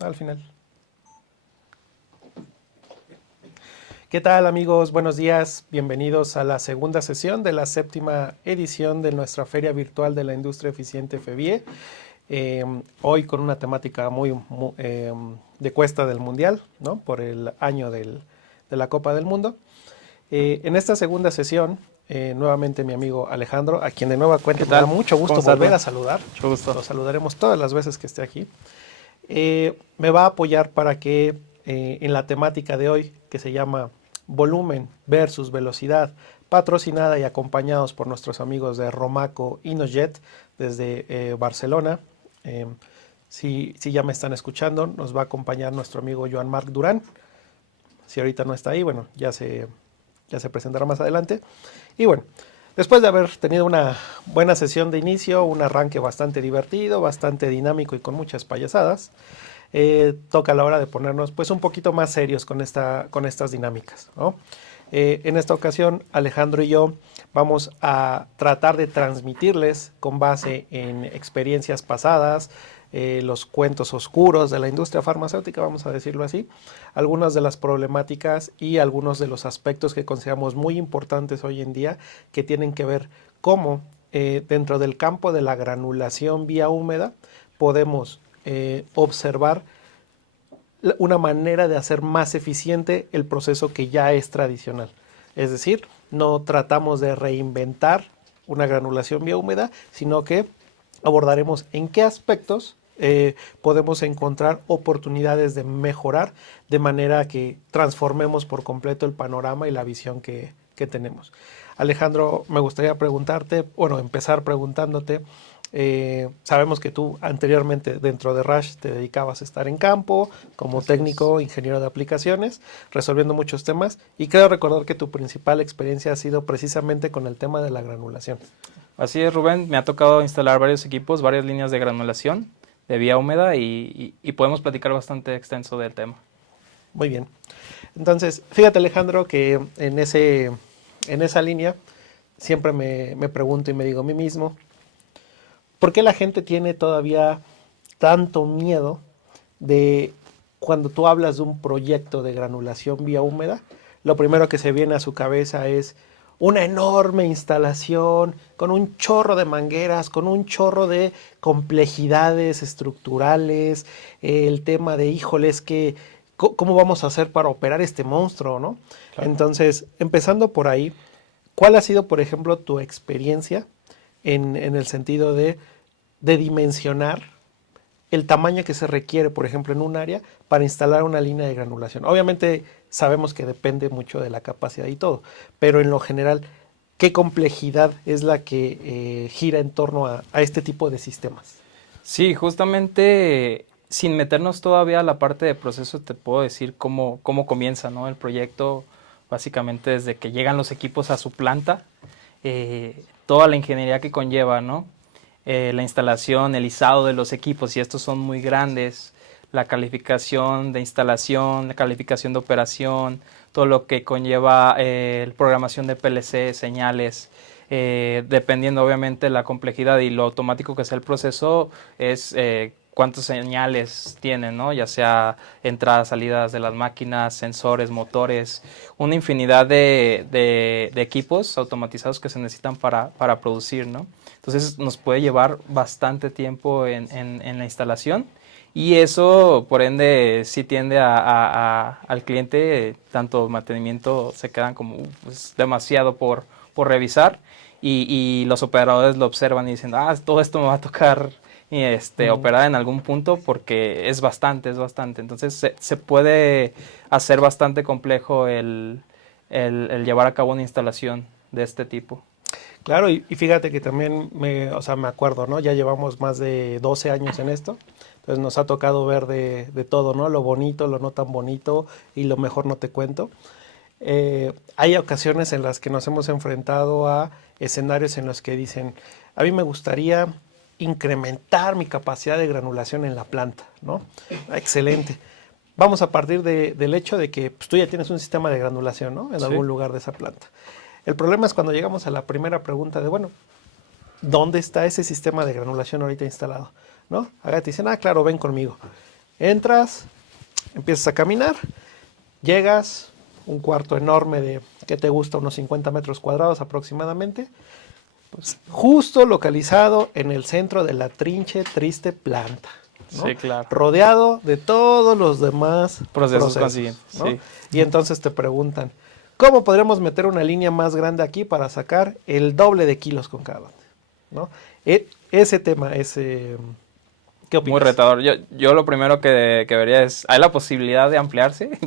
al final. ¿Qué tal, amigos? Buenos días. Bienvenidos a la segunda sesión de la séptima edición de nuestra Feria Virtual de la Industria Eficiente FEBIE. Hoy con una temática muy de cuesta del Mundial, ¿no? Por el año de la Copa del Mundo. En esta segunda sesión, nuevamente mi amigo Alejandro, a quien de nueva cuenta ¿Qué me da tal? mucho ¿Cómo gusto estás, volver Rubén? a saludar. Mucho gusto. Lo saludaremos todas las veces que esté aquí. Me va a apoyar para que en la temática de hoy, que se llama volumen versus velocidad, patrocinada y acompañados por nuestros amigos de Romaco Inojet desde Barcelona. Eh, si ya me están escuchando, nos va a acompañar nuestro amigo Joan Marc Durán. Si ahorita no está ahí, bueno, ya se presentará más adelante. Y bueno, después de haber tenido una buena sesión de inicio, un arranque bastante divertido, bastante dinámico y con muchas payasadas, toca la hora de ponernos pues un poquito más serios con estas dinámicas, ¿no? En esta ocasión, Alejandro y yo vamos a tratar de transmitirles con base en experiencias pasadas, los cuentos oscuros de la industria farmacéutica, vamos a decirlo así, algunas de las problemáticas y algunos de los aspectos que consideramos muy importantes hoy en día que tienen que ver cómo dentro del campo de la granulación vía húmeda podemos observar una manera de hacer más eficiente el proceso que ya es tradicional. Es decir, no tratamos de reinventar una granulación vía húmeda, sino que abordaremos en qué aspectos podemos encontrar oportunidades de mejorar de manera que transformemos por completo el panorama y la visión que tenemos. Alejandro, me gustaría preguntarte, bueno, empezar preguntándote, sabemos que tú anteriormente dentro de Rush te dedicabas a estar en campo como Así es. técnico, ingeniero de aplicaciones, resolviendo muchos temas y creo recordar que tu principal experiencia ha sido precisamente con el tema de la granulación. Así es, Rubén. Me ha tocado instalar varios equipos, varias líneas de granulación de vía húmeda y podemos platicar bastante extenso del tema. Muy bien. Entonces, fíjate Alejandro que en esa línea siempre me pregunto y me digo a mí mismo, ¿por qué la gente tiene todavía tanto miedo de cuando tú hablas de un proyecto de granulación vía húmeda? Lo primero que se viene a su cabeza es una enorme instalación con un chorro de mangueras, con un chorro de complejidades estructurales, el tema de, híjole, es que, ¿cómo vamos a hacer para operar este monstruo, no? Claro. Entonces, empezando por ahí, ¿cuál ha sido, por ejemplo, tu experiencia en el sentido de dimensionar el tamaño que se requiere, por ejemplo, en un área para instalar una línea de granulación? Obviamente sabemos que depende mucho de la capacidad y todo, pero en lo general, ¿qué complejidad es la que gira en torno a este tipo de sistemas? Sí, justamente sin meternos todavía a la parte de proceso, te puedo decir cómo comienza, ¿no? El proyecto, básicamente desde que llegan los equipos a su planta, toda la ingeniería que conlleva, ¿no? La instalación, el izado de los equipos, y estos son muy grandes, la calificación de instalación, la calificación de operación, todo lo que conlleva la programación de PLC, señales, dependiendo obviamente de la complejidad y lo automático que sea el proceso, es cuántas señales tienen, ¿no? Ya sea entradas, salidas de las máquinas, sensores, motores, una infinidad de equipos automatizados que se necesitan para producir, ¿no? Entonces nos puede llevar bastante tiempo en la instalación y eso por ende sí tiende al cliente, tanto mantenimiento se quedan como pues, demasiado por revisar y los operadores lo observan y dicen, todo esto me va a tocar operar en algún punto porque es bastante. Entonces se puede hacer bastante complejo el llevar a cabo una instalación de este tipo. Claro, y fíjate que también o sea, me acuerdo, ¿no? Ya llevamos más de 12 años en esto, entonces nos ha tocado ver de todo, ¿no? Lo bonito, lo no tan bonito y lo mejor no te cuento. Hay ocasiones en las que nos hemos enfrentado a escenarios en los que dicen, a mí me gustaría incrementar mi capacidad de granulación en la planta, ¿no? Excelente. Vamos a partir del hecho de que pues, tú ya tienes un sistema de granulación, ¿no? En Sí. algún lugar de esa planta. El problema es cuando llegamos a la primera pregunta de, bueno, ¿dónde está ese sistema de granulación ahorita instalado? ¿No? Acá te dicen, claro, ven conmigo. Entras, empiezas a caminar, llegas, un cuarto enorme de, ¿qué te gusta? Unos 50 metros cuadrados aproximadamente, pues justo localizado en el centro de la trinche triste planta, ¿no? Sí, claro. Rodeado de todos los demás Procesos consiguientes, ¿no? sí. Y entonces te preguntan, ¿cómo podremos meter una línea más grande aquí para sacar el doble de kilos con cada lote? ¿No? Ese tema, ¿qué opinas? Muy retador. Yo lo primero que vería es, ¿hay la posibilidad de ampliarse?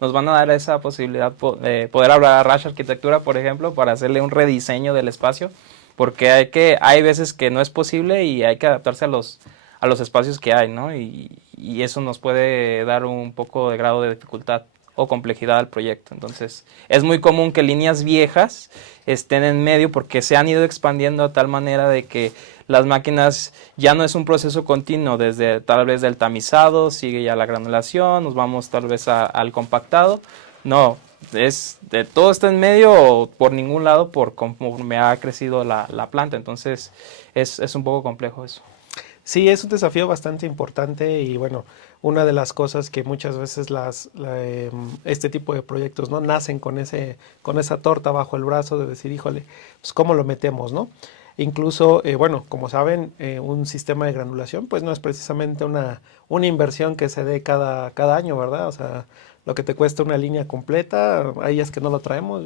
Nos van a dar esa posibilidad de poder hablar a Rush Arquitectura, por ejemplo, para hacerle un rediseño del espacio, porque hay veces que no es posible y hay que adaptarse a los espacios que hay, ¿no? Y eso nos puede dar un poco de grado de dificultad o complejidad al proyecto. Entonces, es muy común que líneas viejas estén en medio porque se han ido expandiendo a tal manera de que las máquinas ya no es un proceso continuo desde tal vez del tamizado, sigue ya la granulación, nos vamos tal vez al compactado. No, todo está en medio o por ningún lado por conforme ha crecido la planta. Entonces, es un poco complejo eso. Sí, es un desafío bastante importante y bueno, una de las cosas que muchas veces este tipo de proyectos no nacen con esa torta bajo el brazo de decir, híjole, pues cómo lo metemos, ¿no? Incluso, bueno, como saben, un sistema de granulación, pues no es precisamente una inversión que se dé cada año, ¿verdad? O sea, lo que te cuesta una línea completa, ahí es que no lo traemos.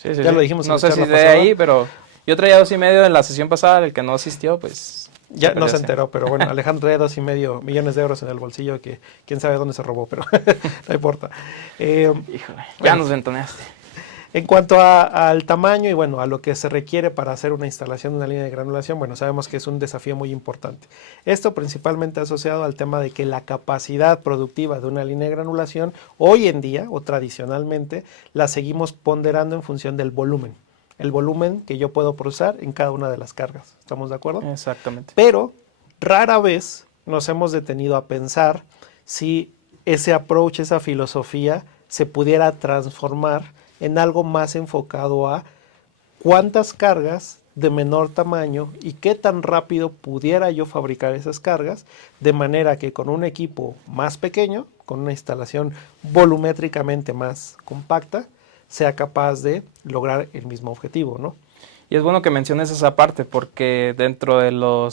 Sí, Ya lo dijimos. No sé si de ahí, pero yo traía 2,5 en la sesión pasada, el que no asistió, pues... Ya no se enteró, pero bueno, Alejandro trae 2,5 millones de euros en el bolsillo que quién sabe dónde se robó, pero no importa. Híjole, ya nos ventoneaste. En cuanto al tamaño y bueno, a lo que se requiere para hacer una instalación de una línea de granulación, bueno, sabemos que es un desafío muy importante. Esto principalmente asociado al tema de que la capacidad productiva de una línea de granulación hoy en día o tradicionalmente la seguimos ponderando en función del volumen. El volumen que yo puedo procesar en cada una de las cargas. ¿Estamos de acuerdo? Exactamente. Pero rara vez nos hemos detenido a pensar si ese approach, esa filosofía, se pudiera transformar en algo más enfocado a cuántas cargas de menor tamaño y qué tan rápido pudiera yo fabricar esas cargas, de manera que con un equipo más pequeño, con una instalación volumétricamente más compacta, sea capaz de lograr el mismo objetivo, ¿no? Y es bueno que menciones esa parte porque dentro de lo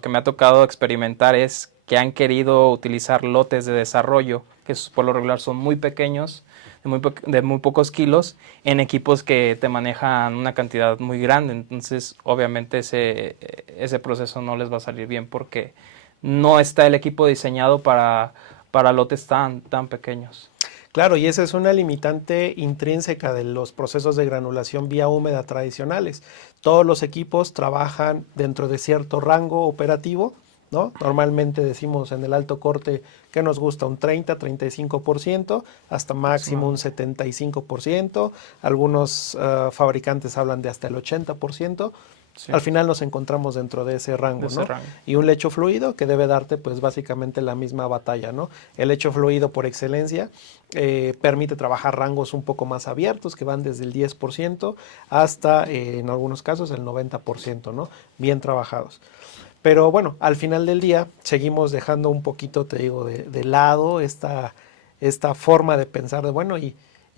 que me ha tocado experimentar es que han querido utilizar lotes de desarrollo, que por lo regular son muy pequeños, de muy pocos kilos, en equipos que te manejan una cantidad muy grande. Entonces, obviamente ese proceso no les va a salir bien porque no está el equipo diseñado para lotes tan pequeños. Claro, y esa es una limitante intrínseca de los procesos de granulación vía húmeda tradicionales. Todos los equipos trabajan dentro de cierto rango operativo, ¿no? Normalmente decimos en el alto corte que nos gusta un 30-35%, hasta máximo un 75%. Algunos fabricantes hablan de hasta el 80%. Sí. Al final nos encontramos dentro de ese rango, ¿no? Y un lecho fluido que debe darte pues básicamente la misma batalla, ¿no? El lecho fluido por excelencia permite trabajar rangos un poco más abiertos que van desde el 10% hasta en algunos casos el 90%, ¿no? Bien trabajados. Pero bueno, al final del día seguimos dejando un poquito, te digo, de lado esta forma de pensar de bueno, y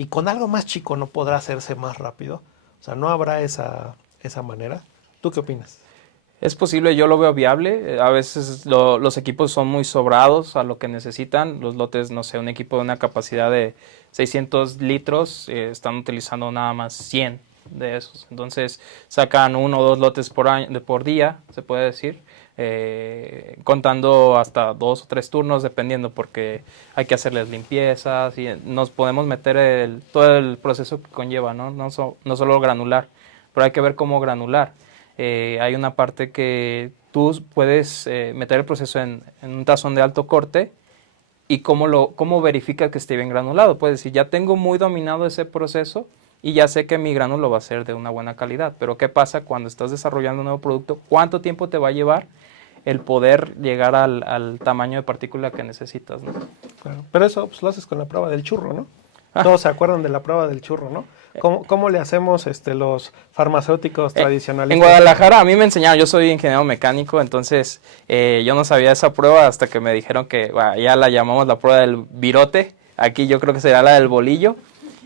con algo más chico no podrá hacerse más rápido. O sea, no habrá esa manera. ¿Tú qué opinas? Es posible, yo lo veo viable. A veces los equipos son muy sobrados a lo que necesitan. Los lotes, no sé, un equipo de una capacidad de 600 litros, están utilizando nada más 100 de esos. Entonces sacan 1 o 2 lotes por día, se puede decir, contando hasta 2 o 3 turnos, dependiendo, porque hay que hacerles limpiezas y nos podemos meter todo el proceso que conlleva, ¿no? No solo granular, pero hay que ver cómo granular. Hay una parte que tú puedes meter el proceso en un tazón de alto corte y cómo verifica que esté bien granulado. Puedes decir, ya tengo muy dominado ese proceso y ya sé que mi gránulo va a ser de una buena calidad. Pero ¿qué pasa cuando estás desarrollando un nuevo producto? ¿Cuánto tiempo te va a llevar el poder llegar al tamaño de partícula que necesitas, ¿no? Claro. Pero eso pues, lo haces con la prueba del churro, ¿no? Todos se acuerdan de la prueba del churro, ¿no? ¿Cómo le hacemos los farmacéuticos tradicionalistas? En Guadalajara a mí me enseñaron, yo soy ingeniero mecánico, entonces yo no sabía esa prueba hasta que me dijeron que ya la llamamos la prueba del virote, aquí yo creo que será la del bolillo.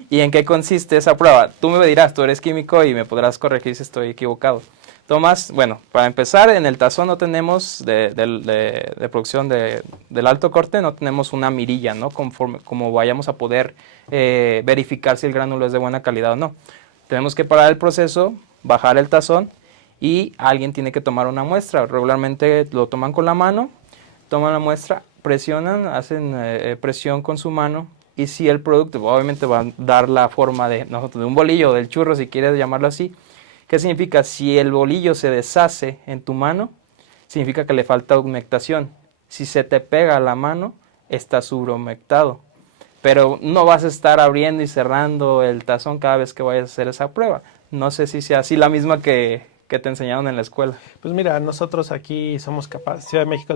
¿Y en qué consiste esa prueba? Tú me dirás, tú eres químico y me podrás corregir si estoy equivocado. Tomas, bueno, para empezar, en el tazón no tenemos de producción del alto corte, no tenemos una mirilla, ¿no? Como vayamos a poder verificar si el gránulo es de buena calidad o no. Tenemos que parar el proceso, bajar el tazón y alguien tiene que tomar una muestra. Regularmente lo toman con la mano, toman la muestra, presionan, hacen presión con su mano y si el producto obviamente va a dar la forma de un bolillo o del churro, si quieres llamarlo así. ¿Qué significa? Si el bolillo se deshace en tu mano, significa que le falta humectación. Si se te pega a la mano, está sobrehumectado. Pero no vas a estar abriendo y cerrando el tazón cada vez que vayas a hacer esa prueba. No sé si sea así la misma que te enseñaron en la escuela. Pues mira, nosotros aquí somos capaces, Ciudad de México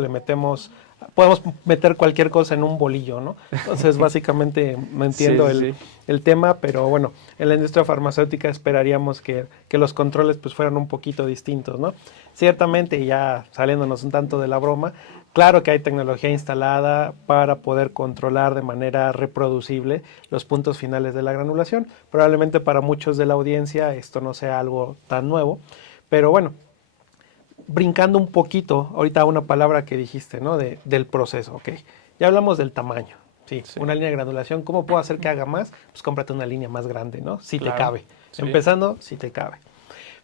podemos meter cualquier cosa en un bolillo, ¿no? Entonces básicamente no entiendo el tema, pero bueno, en la industria farmacéutica esperaríamos que los controles pues fueran un poquito distintos, ¿no? Ciertamente, ya saliéndonos un tanto de la broma, claro que hay tecnología instalada para poder controlar de manera reproducible los puntos finales de la granulación. Probablemente para muchos de la audiencia esto no sea algo tan nuevo, pero bueno, brincando un poquito, ahorita una palabra que dijiste, ¿no? Del proceso, ok. Ya hablamos del tamaño, sí. Una línea de granulación. ¿Cómo puedo hacer que haga más? Pues cómprate una línea más grande, ¿no? Si te cabe. Sí. Empezando, si te cabe.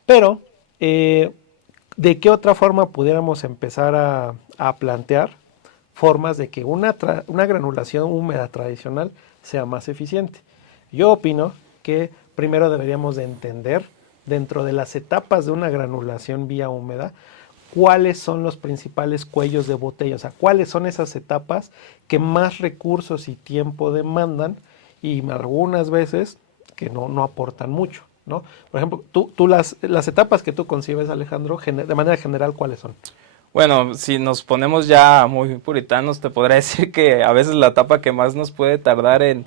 Pero, ¿de qué otra forma pudiéramos empezar a plantear formas de que una granulación húmeda tradicional sea más eficiente? Yo opino que primero deberíamos de entender, dentro de las etapas de una granulación vía húmeda, cuáles son los principales cuellos de botella, o sea, cuáles son esas etapas que más recursos y tiempo demandan y algunas veces que no aportan mucho, ¿no? Por ejemplo, tú las etapas que tú concibes, Alejandro, de manera general, ¿cuáles son? Bueno, si nos ponemos ya muy puritanos, te podría decir que a veces la etapa que más nos puede tardar en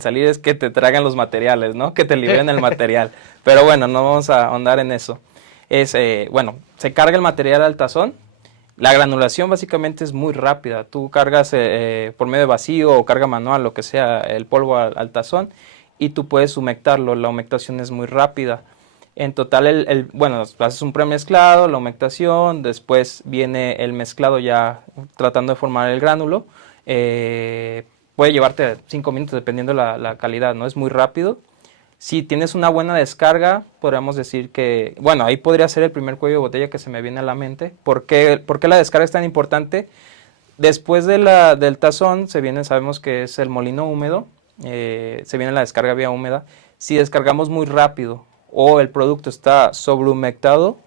salir es que te traigan los materiales, ¿no? Que te liberen el material. Pero bueno, no vamos a ahondar en eso. Bueno, se carga el material al tazón. La granulación básicamente es muy rápida. Tú cargas por medio de vacío o carga manual, lo que sea, el polvo al tazón y tú puedes humectarlo. La humectación es muy rápida. En total, bueno, haces un premezclado, la humectación, después viene el mezclado ya tratando de formar el gránulo. Puede llevarte 5 minutos dependiendo la calidad, ¿no? Es muy rápido. Si tienes una buena descarga, podríamos decir que, bueno, ahí podría ser el primer cuello de botella que se me viene a la mente. ¿Por qué la descarga es tan importante? Después del tazón sabemos que es el molino húmedo, se viene la descarga vía húmeda. Si descargamos muy rápido o el producto está sobrehumectado,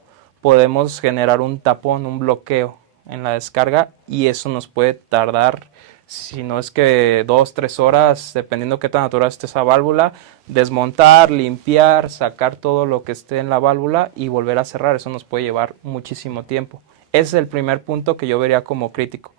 podemos generar un tapón, un bloqueo en la descarga y eso nos puede tardar, si no es que 2-3 horas, dependiendo qué tan natural esté esa válvula, desmontar, limpiar, sacar todo lo que esté en la válvula y volver a cerrar. Eso nos puede llevar muchísimo tiempo. Ese es el primer punto que yo vería como crítico.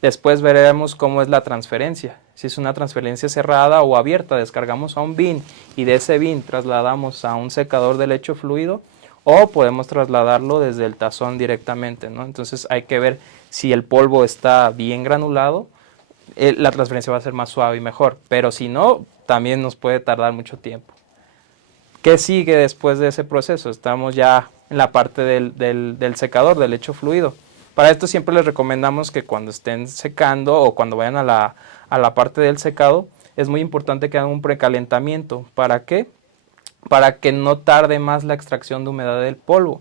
Después veremos cómo es la transferencia. Si es una transferencia cerrada o abierta, descargamos a un bin y de ese bin trasladamos a un secador de lecho fluido o podemos trasladarlo desde el tazón directamente, ¿no? Entonces hay que ver si el polvo está bien granulado, la transferencia va a ser más suave y mejor, pero si no, también nos puede tardar mucho tiempo. ¿Qué sigue después de ese proceso? Estamos ya en la parte del secador, del lecho fluido. Para esto siempre les recomendamos que cuando estén secando o cuando vayan a la parte del secado, es muy importante que hagan un precalentamiento. ¿Para qué? Para que no tarde más la extracción de humedad del polvo.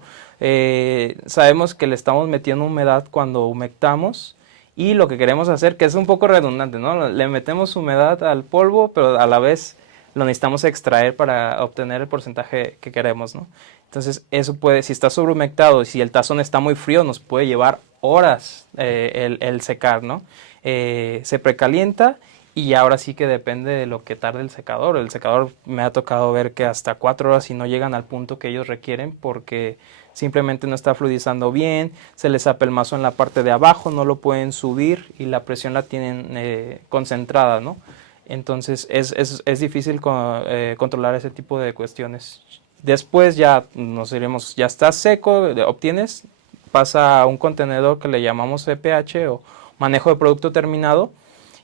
Sabemos que le estamos metiendo humedad cuando humectamos y lo que queremos hacer, que es un poco redundante, ¿no? Le metemos humedad al polvo, pero a la vez lo necesitamos extraer para obtener el porcentaje que queremos, ¿no? Entonces, eso puede, si está sobrehumectado y si el tazón está muy frío, nos puede llevar horas el secar, ¿no? Se precalienta y ahora sí que depende de lo que tarde el secador. El secador me ha tocado ver que hasta 4 horas y no llegan al punto que ellos requieren porque simplemente no está fluidizando bien, se les zapa el mazo en la parte de abajo, no lo pueden subir y la presión la tienen concentrada, ¿no? Entonces es difícil controlar ese tipo de cuestiones. Después ya nos iremos, ya está seco, obtienes, pasa a un contenedor que le llamamos EPH o manejo de producto terminado,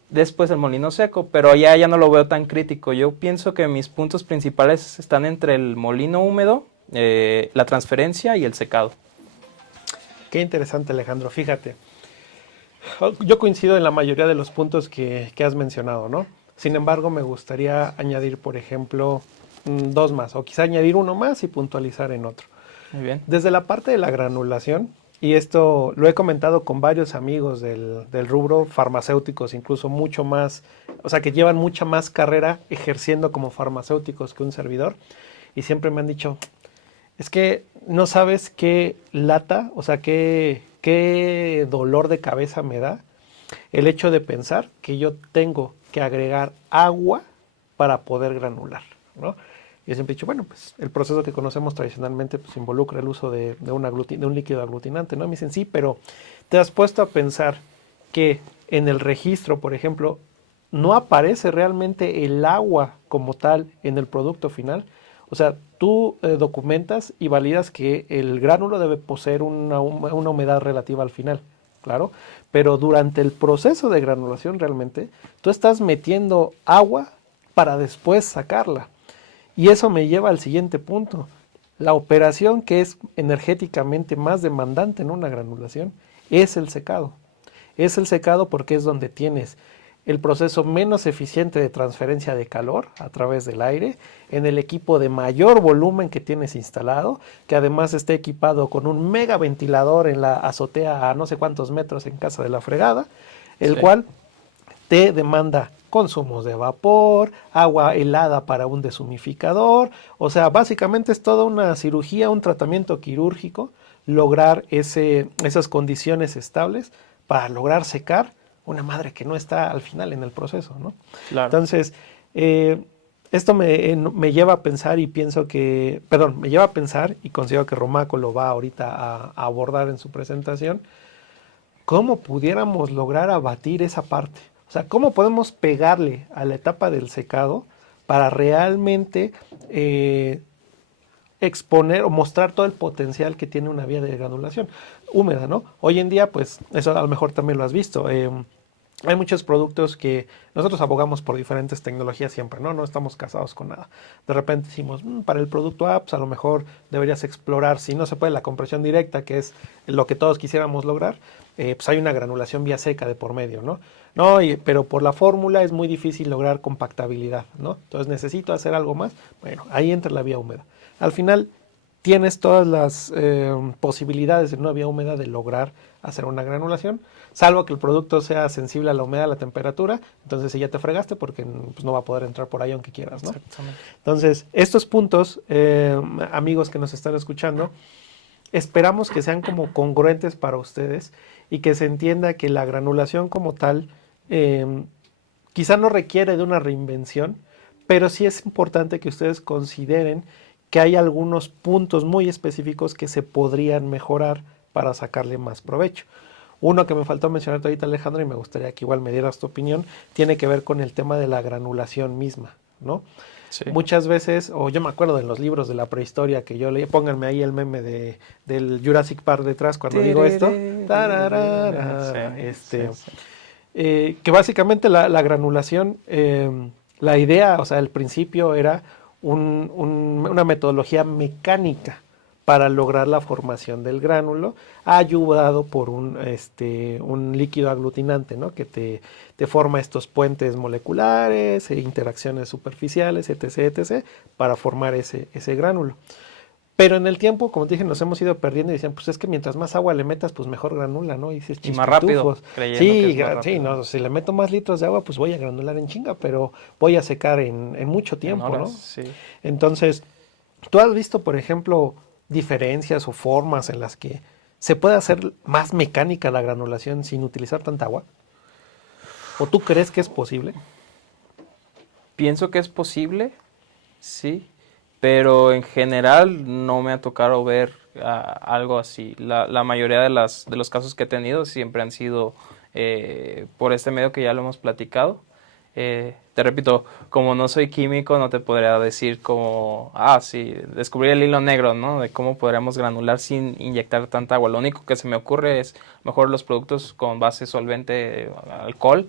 después el molino seco, pero ya no lo veo tan crítico. Yo pienso que mis puntos principales están entre el molino húmedo, la transferencia y el secado. Qué interesante, Alejandro. Fíjate, yo coincido en la mayoría de los puntos que has mencionado, ¿no? Sin embargo, me gustaría añadir, por ejemplo, dos más, o quizá añadir uno más y puntualizar en otro. Muy bien. Desde la parte de la granulación, y esto lo he comentado con varios amigos del rubro, farmacéuticos, incluso mucho más, o sea, que llevan mucha más carrera ejerciendo como farmacéuticos que un servidor, y siempre me han dicho, es que no sabes qué lata, o sea, qué dolor de cabeza me da el hecho de pensar que yo tengo que agregar agua para poder granular, ¿no? Yo siempre he dicho, bueno, pues el proceso que conocemos tradicionalmente pues, involucra el uso de un líquido aglutinante, ¿no? Me dicen, sí, pero te has puesto a pensar que en el registro, por ejemplo, no aparece realmente el agua como tal en el producto final. O sea, tú documentas y validas que el gránulo debe poseer una humedad relativa al final, claro, pero durante el proceso de granulación realmente tú estás metiendo agua para después sacarla. Y eso me lleva al siguiente punto. La operación que es energéticamente más demandante en una granulación es el secado. Es el secado porque es donde tienes el proceso menos eficiente de transferencia de calor a través del aire, en el equipo de mayor volumen que tienes instalado, que además esté equipado con un mega ventilador en la azotea a no sé cuántos metros en casa de la fregada, el Sí. cual te demanda consumos de vapor, agua helada para un deshumificador, o sea, básicamente es toda una cirugía, un tratamiento quirúrgico, lograr esas condiciones estables para lograr secar una madre que no está al final en el proceso, ¿no? Claro. Entonces, esto me lleva a pensar y pienso que, perdón, me lleva a pensar y considero que Romaco lo va ahorita a abordar en su presentación, cómo pudiéramos lograr abatir esa parte. O sea, cómo podemos pegarle a la etapa del secado para realmente exponer o mostrar todo el potencial que tiene una vía de granulación húmeda, ¿no? Hoy en día, pues, eso a lo mejor también lo has visto. Hay muchos productos que nosotros abogamos por diferentes tecnologías siempre, ¿no? No estamos casados con nada. De repente decimos, para el producto A, pues a lo mejor deberías explorar, si no se puede la compresión directa, que es lo que todos quisiéramos lograr, pues hay una granulación vía seca de por medio, ¿no? No, pero por la fórmula es muy difícil lograr compactabilidad, ¿no? Entonces necesito hacer algo más. Bueno, ahí entra la vía húmeda. Al final tienes todas las posibilidades en una vía húmeda de lograr hacer una granulación, salvo que el producto sea sensible a la humedad, a la temperatura, entonces si ya te fregaste porque pues, no va a poder entrar por ahí aunque quieras, ¿no? Exactamente. Entonces, estos puntos, amigos que nos están escuchando, esperamos que sean como congruentes para ustedes y que se entienda que la granulación como tal quizá no requiere de una reinvención, pero sí es importante que ustedes consideren que hay algunos puntos muy específicos que se podrían mejorar para sacarle más provecho. Uno que me faltó mencionar ahorita, Alejandro, y me gustaría que igual me dieras tu opinión, tiene que ver con el tema de la granulación misma, ¿no? Sí. Muchas veces, o yo me acuerdo de los libros de la prehistoria que yo leí, pónganme ahí el meme del Jurassic Park detrás cuando digo esto, que básicamente la granulación, la idea, o sea, el principio era una metodología mecánica para lograr la formación del gránulo, ayudado por un líquido aglutinante, ¿no? Que te forma estos puentes moleculares, interacciones superficiales, etc., para formar ese gránulo. Pero en el tiempo, como te dije, nos hemos ido perdiendo y decían, pues es que mientras más agua le metas, pues mejor granula, ¿no? Y dices, Y más rápido, chispitufos. creyendo Sí, que es más sí, rápido. no, si le meto más litros de agua, pues voy a granular en chinga, pero voy a secar en mucho En tiempo, horas, ¿no? sí. Entonces, ¿tú has visto, por ejemplo, diferencias o formas en las que se puede hacer más mecánica la granulación sin utilizar tanta agua? ¿O tú crees que es posible? Pienso que es posible, sí, pero en general no me ha tocado ver algo así. La mayoría de los casos que he tenido siempre han sido por este medio que ya lo hemos platicado. Te repito, como no soy químico, no te podría decir como, sí, descubrir el hilo negro, ¿no? De cómo podríamos granular sin inyectar tanta agua. Lo único que se me ocurre es mejor los productos con base solvente, alcohol,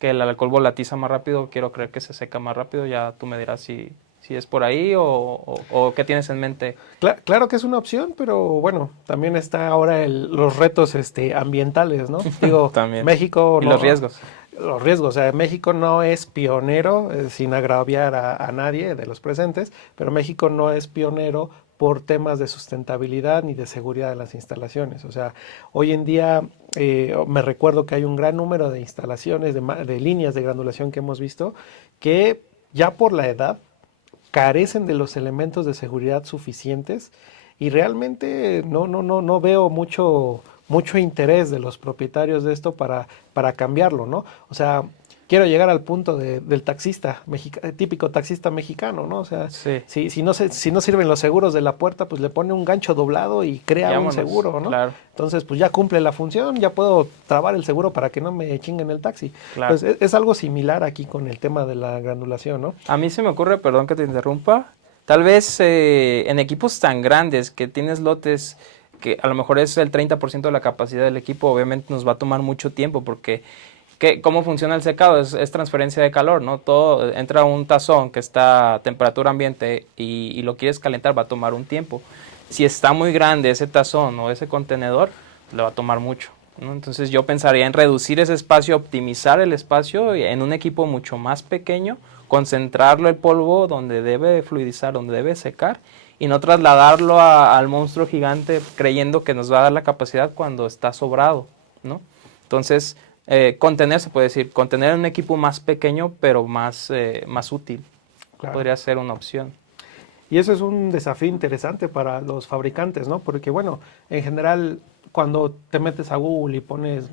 que el alcohol volatiza más rápido, quiero creer que se seca más rápido, ya tú me dirás si es por ahí o qué tienes en mente. Claro que es una opción, pero bueno, también está ahora los retos ambientales, ¿no? Digo, También. México Y no, los riesgos. Los riesgos, o sea, México no es pionero, sin agraviar a nadie de los presentes, pero México no es pionero por temas de sustentabilidad ni de seguridad de las instalaciones. O sea, hoy en día me recuerdo que hay un gran número de instalaciones, de líneas de granulación que hemos visto, que ya por la edad carecen de los elementos de seguridad suficientes y realmente no veo mucho interés de los propietarios de esto para cambiarlo, ¿no? O sea, quiero llegar al punto del taxista, típico taxista mexicano, ¿no? O sea, Sí. si no sirven los seguros de la puerta, pues le pone un gancho doblado y crea Vámonos, un seguro, ¿no? claro. Entonces, pues ya cumple la función, ya puedo trabar el seguro para que no me chinguen el taxi. Claro. Pues es algo similar aquí con el tema de la granulación, ¿no? A mí se me ocurre, perdón que te interrumpa, tal vez en equipos tan grandes que tienes lotes que a lo mejor es el 30% de la capacidad del equipo, obviamente nos va a tomar mucho tiempo porque ¿cómo funciona el secado? Es transferencia de calor, ¿no? Todo entra a un tazón que está a temperatura ambiente y lo quieres calentar, va a tomar un tiempo. Si está muy grande ese tazón o ese contenedor, le va a tomar mucho, ¿no? Entonces yo pensaría en reducir ese espacio, optimizar el espacio en un equipo mucho más pequeño, concentrarlo el polvo donde debe fluidizar, donde debe secar y no trasladarlo al monstruo gigante creyendo que nos va a dar la capacidad cuando está sobrado, ¿no? Entonces, contener, se puede decir, contener un equipo más pequeño pero más útil, claro. Podría ser una opción. Y eso es un desafío interesante para los fabricantes, ¿no? Porque, bueno, en general, cuando te metes a Google y pones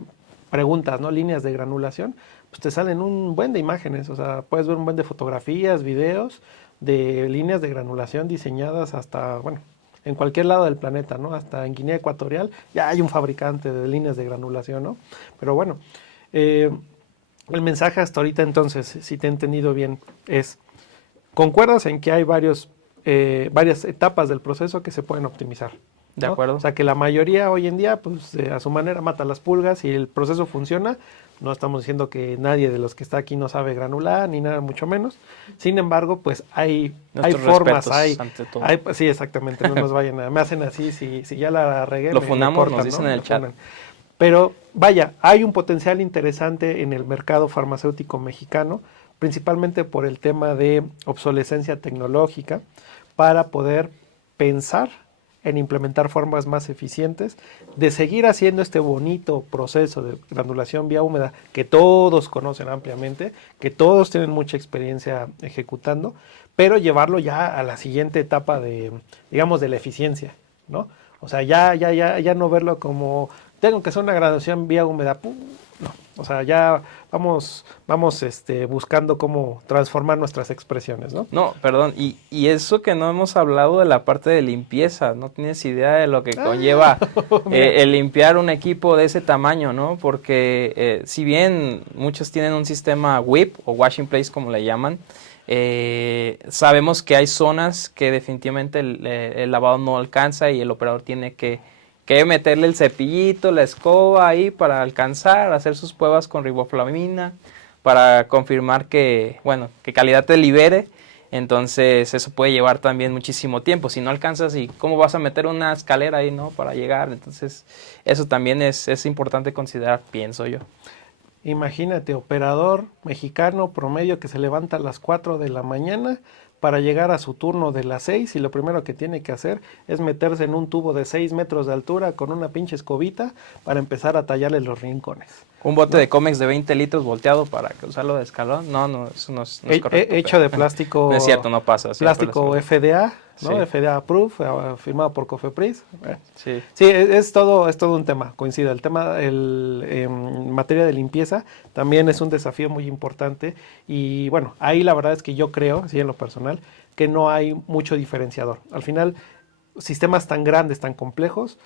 preguntas, ¿no? Líneas de granulación, pues te salen un buen de imágenes, o sea, puedes ver un buen de fotografías, videos de líneas de granulación diseñadas hasta, bueno, en cualquier lado del planeta, ¿no? Hasta en Guinea Ecuatorial ya hay un fabricante de líneas de granulación, ¿no? Pero bueno, el mensaje hasta ahorita entonces, si te he entendido bien, es, ¿concuerdas en que hay varias etapas del proceso que se pueden optimizar? De ¿no? acuerdo. O sea, que la mayoría hoy en día, pues a su manera mata las pulgas y el proceso funciona. No estamos diciendo que nadie de los que está aquí no sabe granular, ni nada, mucho menos. Sin embargo, pues hay formas, sí, exactamente, no nos vayan a... Me hacen así, si ya la regué, lo me funamos, cortan, nos dicen ¿no? en el chat. Pero vaya, hay un potencial interesante en el mercado farmacéutico mexicano, principalmente por el tema de obsolescencia tecnológica, para poder pensar en implementar formas más eficientes de seguir haciendo este bonito proceso de granulación vía húmeda que todos conocen ampliamente, que todos tienen mucha experiencia ejecutando, pero llevarlo ya a la siguiente etapa de, digamos, de la eficiencia, ¿no? O sea, ya no verlo como tengo que hacer una granulación vía húmeda, no, o sea, ya vamos buscando cómo transformar nuestras expresiones, ¿no? No, perdón, y eso que no hemos hablado de la parte de limpieza, no tienes idea de lo que conlleva el limpiar un equipo de ese tamaño, ¿no? Porque si bien muchos tienen un sistema WIP o Wash in Place como le llaman, sabemos que hay zonas que definitivamente el lavado no alcanza y el operador tiene que meterle el cepillito, la escoba ahí para alcanzar, hacer sus pruebas con riboflavina, para confirmar que calidad te libere. Entonces eso puede llevar también muchísimo tiempo. Si no alcanzas, ¿y cómo vas a meter una escalera ahí, no, para llegar? Entonces eso también es importante considerar, pienso yo. Imagínate, operador mexicano promedio que se levanta a las 4 de la mañana para llegar a su turno de las 6 y lo primero que tiene que hacer es meterse en un tubo de 6 metros de altura con una pinche escobita para empezar a tallarle los rincones. Un bote de Comex de 20 litros volteado para usarlo de escalón. No, eso no es correcto. Hecho de plástico. No es cierto, no pasa. Plástico FDA, ¿no? Sí. FDA Approved, firmado por Cofepris. Sí, es todo un tema, coincido. El tema, en materia de limpieza, también es un desafío muy importante. Y bueno, ahí la verdad es que yo creo, así en lo personal, que no hay mucho diferenciador. Al final, sistemas tan grandes, tan complejos,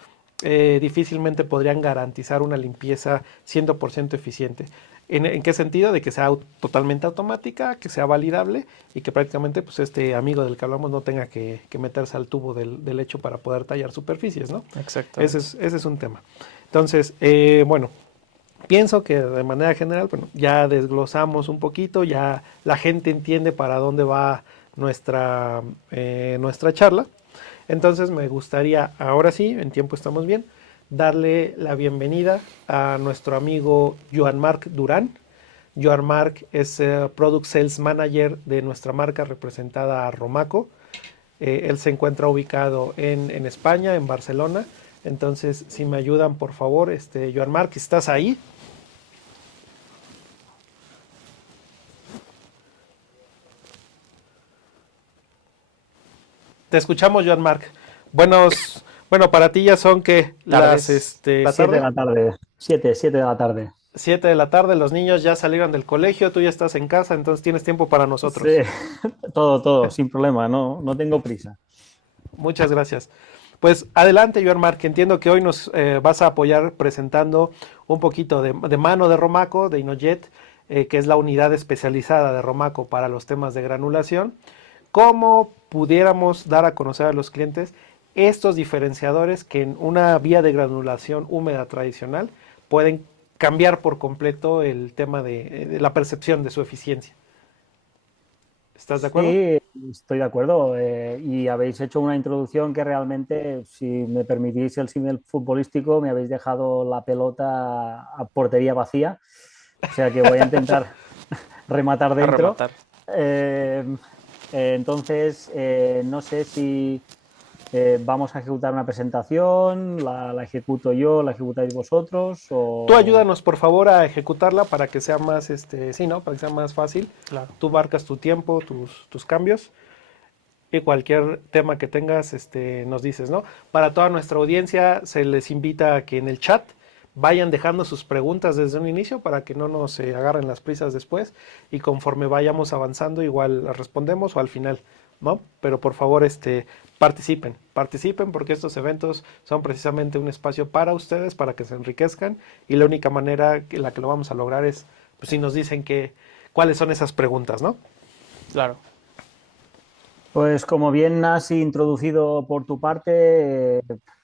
difícilmente podrían garantizar una limpieza 100% eficiente. ¿En qué sentido? De que sea totalmente automática, que sea validable y que prácticamente pues este amigo del que hablamos no tenga que meterse al tubo del lecho para poder tallar superficies, ¿no? Exactamente. Ese es un tema. Entonces, bueno, pienso que de manera general, bueno, ya desglosamos un poquito, ya la gente entiende para dónde va nuestra charla. Entonces me gustaría, ahora sí, en tiempo estamos bien, darle la bienvenida a nuestro amigo Joan Marc Durán. Joan Marc es Product Sales Manager de nuestra marca representada a Romaco. Él se encuentra ubicado en España, en Barcelona. Entonces, si me ayudan, por favor, Joan Marc, ¿estás ahí? Te escuchamos, Joan Marc. Bueno, para ti ya son que las Tardes. la 7 de tarde, la tarde, 7 de la tarde. 7 de la tarde, los niños ya salieron del colegio, tú ya estás en casa, entonces tienes tiempo para Sí, nosotros. todo, sin problema, no tengo prisa. Muchas gracias. Pues adelante, Joan Marc, entiendo que hoy nos vas a apoyar presentando un poquito de mano de Romaco, de Inojet, que es la unidad especializada de Romaco para los temas de granulación. ¿Cómo pudiéramos dar a conocer a los clientes estos diferenciadores que en una vía de granulación húmeda tradicional pueden cambiar por completo el tema de la percepción de su eficiencia? ¿Estás de acuerdo? Sí, estoy de acuerdo. Y habéis hecho una introducción que realmente, si me permitís el símil futbolístico, me habéis dejado la pelota a portería vacía. O sea que voy a intentar rematar A dentro. rematar. Eh, entonces, no sé si vamos a ejecutar una presentación, la ejecuto yo, la ejecutáis vosotros Tú o... ayúdanos por favor a ejecutarla para que sea más, sí, ¿no? Para que sea más fácil. Claro. Tú marcas tu tiempo, tus cambios y cualquier tema que tengas, nos dices, ¿no? Para toda nuestra audiencia se les invita a que en el chat vayan dejando sus preguntas desde un inicio para que no nos agarren las prisas después y conforme vayamos avanzando igual las respondemos o al final, ¿no? Pero por favor, participen porque estos eventos son precisamente un espacio para ustedes, para que se enriquezcan y la única manera en la que lo vamos a lograr es, pues si nos dicen cuáles son esas preguntas, ¿no? Claro. Pues como bien has introducido por tu parte,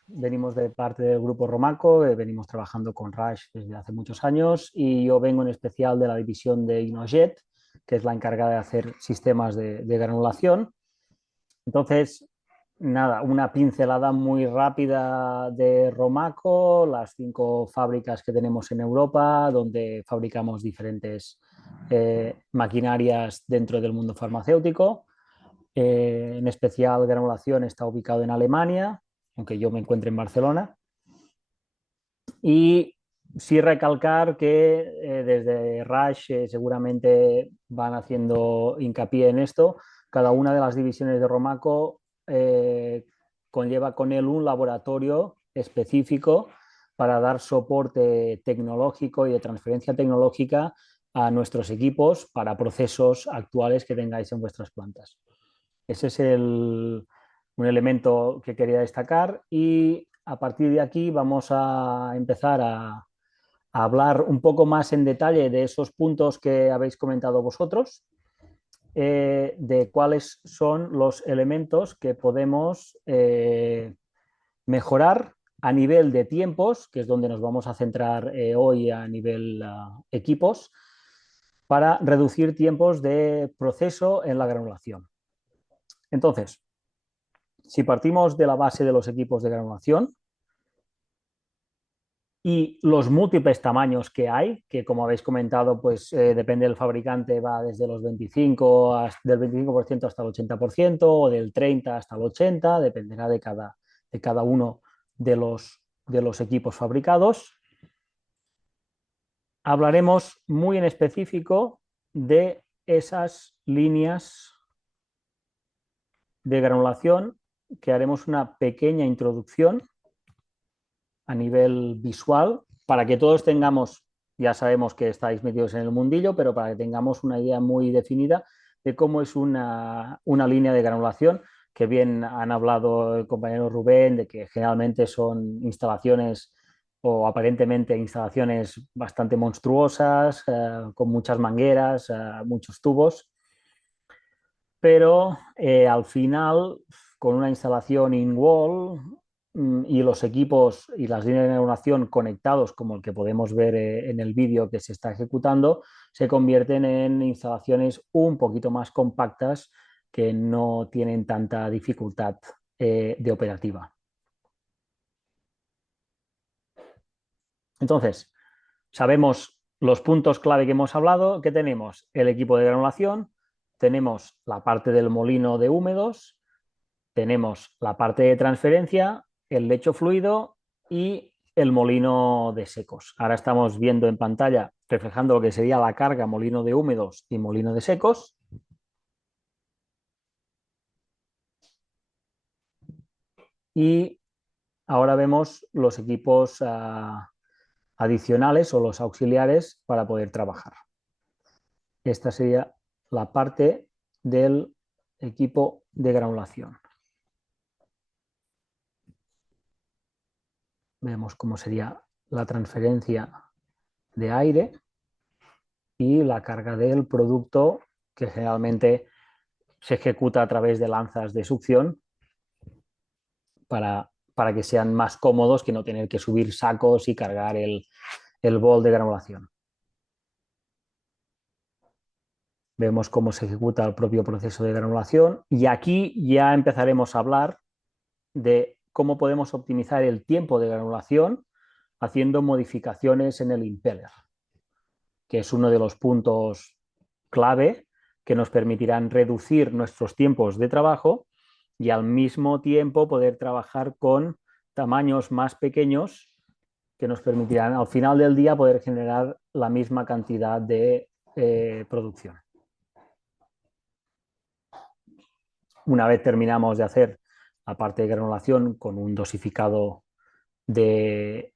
venimos de parte del grupo Romaco, venimos trabajando con Rush desde hace muchos años y yo vengo en especial de la división de Inojet, que es la encargada de hacer sistemas de granulación. Entonces, nada, una pincelada muy rápida de Romaco, las 5 fábricas que tenemos en Europa, donde fabricamos diferentes maquinarias dentro del mundo farmacéutico. En especial, granulación está ubicado en Alemania, aunque yo me encuentro en Barcelona. Y sí recalcar que desde Rush seguramente van haciendo hincapié en esto. Cada una de las divisiones de Romaco conlleva con él un laboratorio específico para dar soporte tecnológico y de transferencia tecnológica a nuestros equipos para procesos actuales que tengáis en vuestras plantas. Ese es un elemento que quería destacar y a partir de aquí vamos a empezar a hablar un poco más en detalle de esos puntos que habéis comentado vosotros, de cuáles son los elementos que podemos mejorar a nivel de tiempos, que es donde nos vamos a centrar hoy a nivel equipos, para reducir tiempos de proceso en la granulación. Entonces, si partimos de la base de los equipos de granulación y los múltiples tamaños que hay, que como habéis comentado, pues depende del fabricante, va desde los 25, del 25% hasta el 80% o del 30 hasta el 80%, dependerá de cada uno de los equipos fabricados. Hablaremos muy en específico de esas líneas de granulación, que haremos una pequeña introducción a nivel visual para que todos tengamos, ya sabemos que estáis metidos en el mundillo, pero para que tengamos una idea muy definida de cómo es una línea de granulación, que bien han hablado el compañero Rubén, de que generalmente son instalaciones o aparentemente instalaciones bastante monstruosas, con muchas mangueras, muchos tubos, pero al final, con una instalación in-wall y los equipos y las líneas de granulación conectados, como el que podemos ver en el vídeo que se está ejecutando, se convierten en instalaciones un poquito más compactas que no tienen tanta dificultad de operativa. Entonces, sabemos los puntos clave que hemos hablado, que tenemos el equipo de granulación, tenemos la parte del molino de húmedos, tenemos la parte de transferencia, el lecho fluido y el molino de secos. Ahora estamos viendo en pantalla reflejando lo que sería la carga molino de húmedos y molino de secos. Y ahora vemos los equipos adicionales o los auxiliares para poder trabajar. Esta sería la parte del equipo de granulación. Vemos cómo sería la transferencia de aire y la carga del producto, que generalmente se ejecuta a través de lanzas de succión para que sean más cómodos que no tener que subir sacos y cargar el bol de granulación. Vemos cómo se ejecuta el propio proceso de granulación y aquí ya empezaremos a hablar de cómo podemos optimizar el tiempo de granulación haciendo modificaciones en el impeller, que es uno de los puntos clave que nos permitirán reducir nuestros tiempos de trabajo y al mismo tiempo poder trabajar con tamaños más pequeños que nos permitirán al final del día poder generar la misma cantidad de producción. Una vez terminamos de hacer la parte de granulación con un dosificado de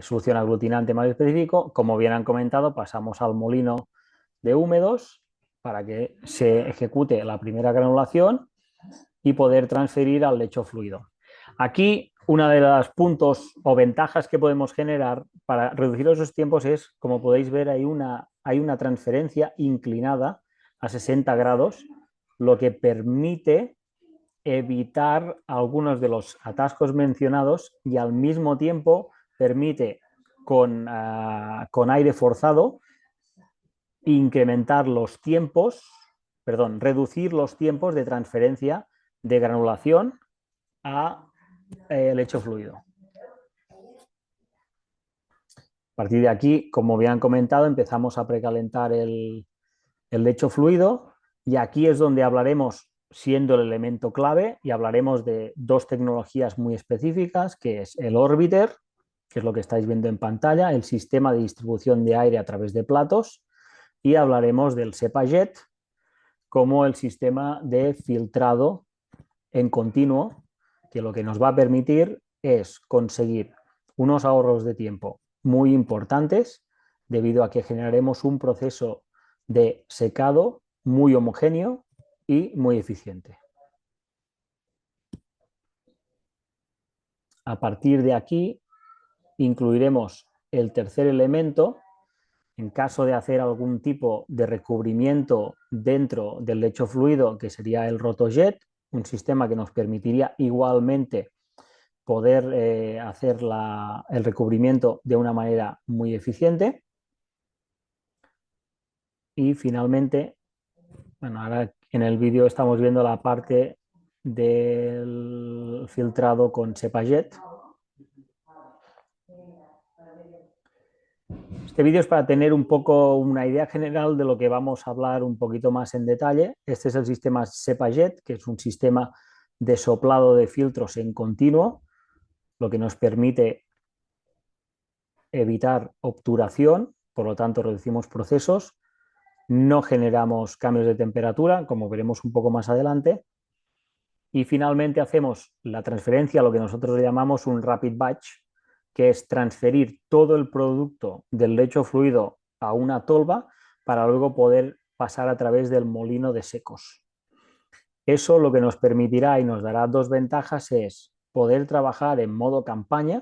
solución aglutinante más específico, como bien han comentado, pasamos al molino de húmedos para que se ejecute la primera granulación y poder transferir al lecho fluido. Aquí, una de los puntos o ventajas que podemos generar para reducir esos tiempos es, como podéis ver, hay una transferencia inclinada a 60 grados, lo que permite evitar algunos de los atascos mencionados y al mismo tiempo permite con aire forzado incrementar los tiempos, perdón, reducir los tiempos de transferencia de granulación a lecho fluido. A partir de aquí, como bien han comentado, empezamos a precalentar el lecho fluido y aquí es donde hablaremos, siendo el elemento clave, y hablaremos de dos tecnologías muy específicas, que es el Orbiter, que es lo que estáis viendo en pantalla, el sistema de distribución de aire a través de platos, y hablaremos del SEPAJET como el sistema de filtrado en continuo, que lo que nos va a permitir es conseguir unos ahorros de tiempo muy importantes debido a que generaremos un proceso de secado muy homogéneo y muy eficiente. A partir de aquí incluiremos el tercer elemento en caso de hacer algún tipo de recubrimiento dentro del lecho fluido, que sería el rotojet, un sistema que nos permitiría igualmente poder hacer el recubrimiento de una manera muy eficiente. Y finalmente, bueno, ahora en el vídeo estamos viendo la parte del filtrado con SEPAJET. Este vídeo es para tener un poco una idea general de lo que vamos a hablar un poquito más en detalle. Este es el sistema SEPAJET, que es un sistema de soplado de filtros en continuo, lo que nos permite evitar obturación, por lo tanto reducimos procesos, no generamos cambios de temperatura, como veremos un poco más adelante, y finalmente hacemos la transferencia, lo que nosotros le llamamos un rapid batch, que es transferir todo el producto del lecho fluido a una tolva para luego poder pasar a través del molino de secos. Eso lo que nos permitirá y nos dará dos ventajas es poder trabajar en modo campaña,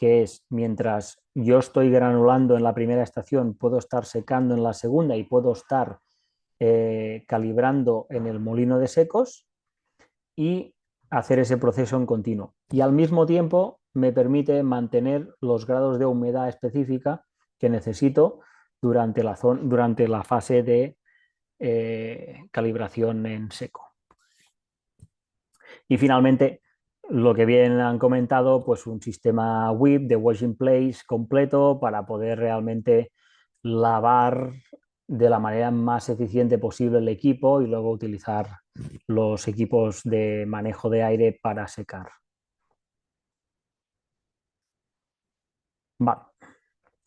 que es mientras yo estoy granulando en la primera estación, puedo estar secando en la segunda y puedo estar calibrando en el molino de secos y hacer ese proceso en continuo. Y al mismo tiempo me permite mantener los grados de humedad específica que necesito durante la fase de calibración en seco. Y finalmente, lo que bien han comentado, pues un sistema WIP de wash in place completo para poder realmente lavar de la manera más eficiente posible el equipo y luego utilizar los equipos de manejo de aire para secar. Vale.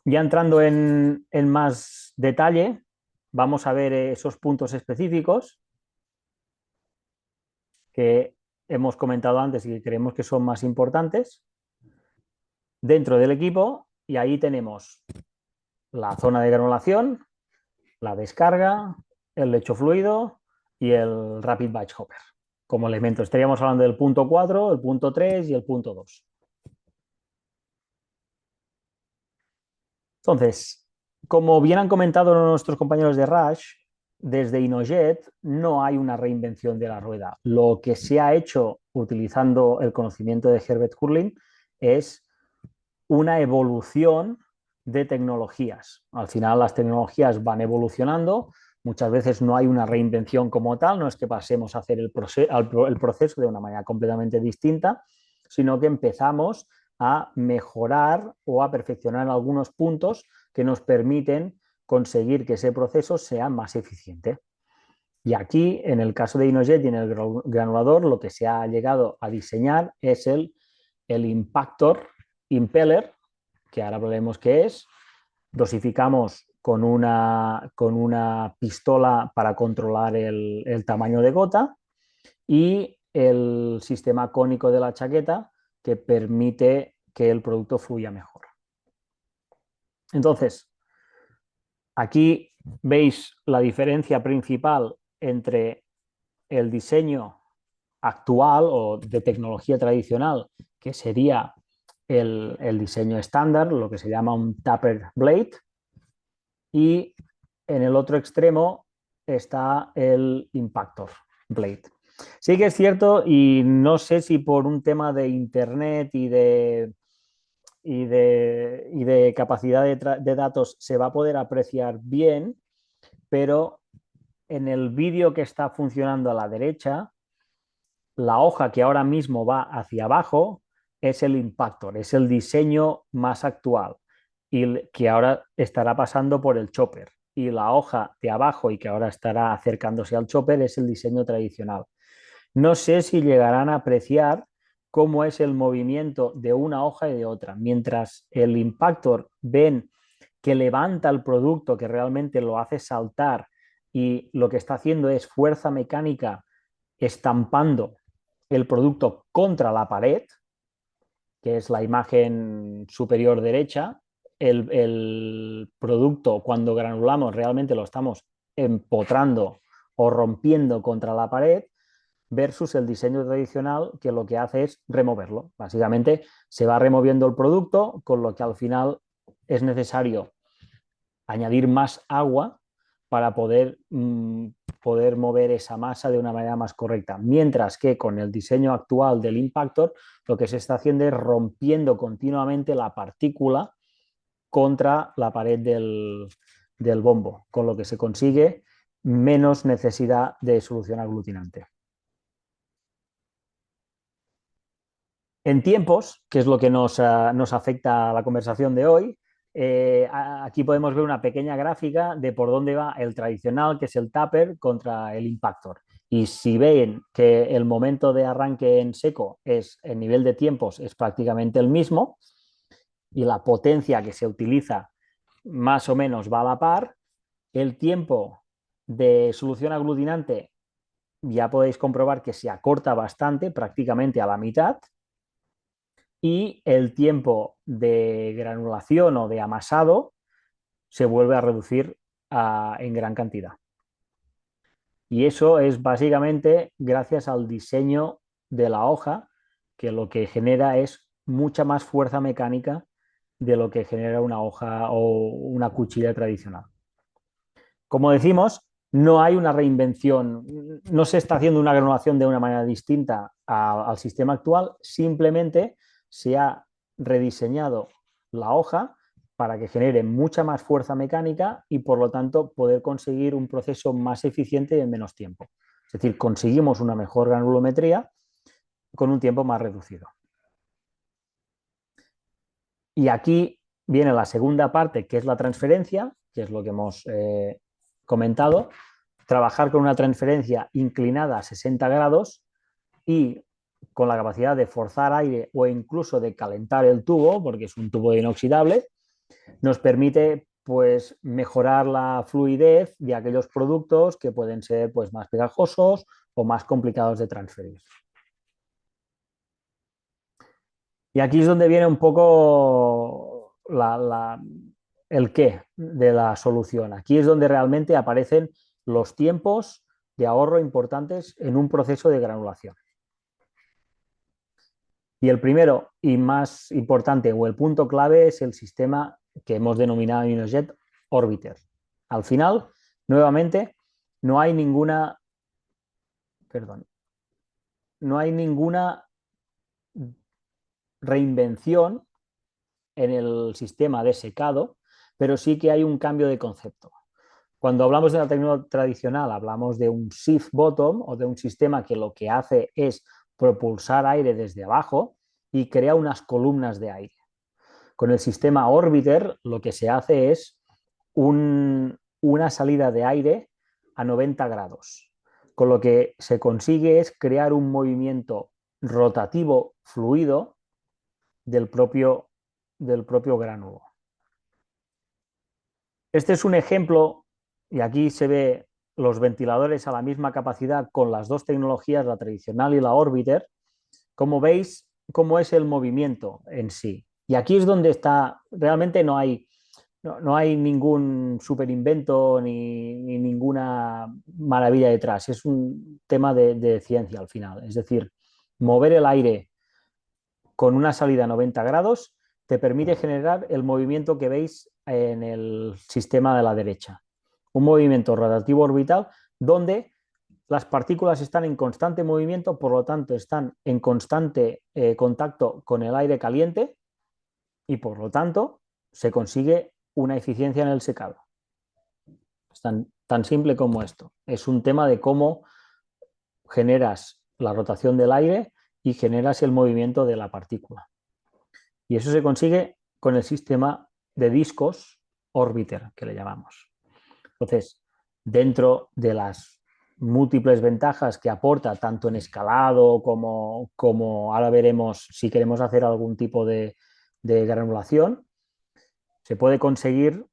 Ya entrando en más detalle, vamos a ver esos puntos específicos que hemos comentado antes y que creemos que son más importantes dentro del equipo, y ahí tenemos la zona de granulación, la descarga, el lecho fluido y el Rapid Batch Hopper como elementos. Estaríamos hablando del punto 4, el punto 3 y el punto 2. Entonces, como bien han comentado nuestros compañeros de Rush, desde Inojet no hay una reinvención de la rueda. Lo que se ha hecho utilizando el conocimiento de Herbert Hurling es una evolución de tecnologías. Al final las tecnologías van evolucionando, muchas veces no hay una reinvención como tal, no es que pasemos a hacer el proceso de una manera completamente distinta, sino que empezamos a mejorar o a perfeccionar algunos puntos que nos permiten conseguir que ese proceso sea más eficiente. Y aquí, en el caso de Inojet y en el granulador, lo que se ha llegado a diseñar es el impactor impeller, que ahora hablaremos qué es. Dosificamos con una pistola para controlar el tamaño de gota y el sistema cónico de la chaqueta que permite que el producto fluya mejor. Entonces, aquí veis la diferencia principal entre el diseño actual o de tecnología tradicional, que sería el diseño estándar, lo que se llama un taper blade, y en el otro extremo está el impactor blade. Sí que es cierto, y no sé si por un tema de internet y de capacidad de datos se va a poder apreciar bien, pero en el vídeo que está funcionando a la derecha, la hoja que ahora mismo va hacia abajo es el impactor, es el diseño más actual y que ahora estará pasando por el chopper. Y la hoja de abajo y que ahora estará acercándose al chopper es el diseño tradicional. No sé si llegarán a apreciar cómo es el movimiento de una hoja y de otra. Mientras el impactor ven que levanta el producto, que realmente lo hace saltar y lo que está haciendo es fuerza mecánica estampando el producto contra la pared, que es la imagen superior derecha. El producto, cuando granulamos, realmente lo estamos empotrando o rompiendo contra la pared, versus el diseño tradicional, que lo que hace es removerlo. Básicamente se va removiendo el producto, con lo que al final es necesario añadir más agua para poder mover esa masa de una manera más correcta. Mientras que con el diseño actual del impactor, lo que se está haciendo es rompiendo continuamente la partícula contra la pared del bombo, con lo que se consigue menos necesidad de solución aglutinante. En tiempos, que es lo que nos afecta a la conversación de hoy, aquí podemos ver una pequeña gráfica de por dónde va el tradicional, que es el Tupper, contra el Impactor. Y si ven que el momento de arranque en seco el nivel de tiempos es prácticamente el mismo y la potencia que se utiliza más o menos va a la par, el tiempo de solución aglutinante ya podéis comprobar que se acorta bastante, prácticamente a la mitad, y el tiempo de granulación o de amasado se vuelve a reducir en gran cantidad. Y eso es básicamente gracias al diseño de la hoja, que lo que genera es mucha más fuerza mecánica de lo que genera una hoja o una cuchilla tradicional. Como decimos, no hay una reinvención, no se está haciendo una granulación de una manera distinta al sistema actual, simplemente se ha rediseñado la hoja para que genere mucha más fuerza mecánica y por lo tanto poder conseguir un proceso más eficiente en menos tiempo. Es decir, conseguimos una mejor granulometría con un tiempo más reducido. Y aquí viene la segunda parte, que es la transferencia, que es lo que hemos comentado. Trabajar con una transferencia inclinada a 60 grados y con la capacidad de forzar aire o incluso de calentar el tubo, porque es un tubo inoxidable, nos permite pues, mejorar la fluidez de aquellos productos que pueden ser pues, más pegajosos o más complicados de transferir. Y aquí es donde viene un poco el qué de la solución. Aquí es donde realmente aparecen los tiempos de ahorro importantes en un proceso de granulación. Y el primero y más importante o el punto clave es el sistema que hemos denominado InnoJet Orbiter. Al final, nuevamente, no hay ninguna, perdón, no hay ninguna reinvención en el sistema de secado, pero sí que hay un cambio de concepto. Cuando hablamos de la tecnología tradicional, hablamos de un sieve bottom o de un sistema que lo que hace es propulsar aire desde abajo y crea unas columnas de aire. Con el sistema Orbiter lo que se hace es una salida de aire a 90 grados. Con lo que se consigue es crear un movimiento rotativo fluido del propio gránulo. Este es un ejemplo, y aquí se ve los ventiladores a la misma capacidad con las dos tecnologías, la tradicional y la Orbiter. Como veis, cómo es el movimiento en sí. Y aquí es donde está, realmente no hay ningún super invento ni ninguna maravilla detrás. Es un tema de ciencia al final. Es decir, mover el aire con una salida a 90 grados te permite generar el movimiento que veis en el sistema de la derecha. Un movimiento rotativo orbital donde las partículas están en constante movimiento, por lo tanto están en constante contacto con el aire caliente y por lo tanto se consigue una eficiencia en el secado. Es tan simple como esto. Es un tema de cómo generas la rotación del aire y generas el movimiento de la partícula. Y eso se consigue con el sistema de discos Orbiter, que le llamamos. Entonces, dentro de las múltiples ventajas que aporta tanto en escalado como ahora veremos si queremos hacer algún tipo de granulación, se puede conseguir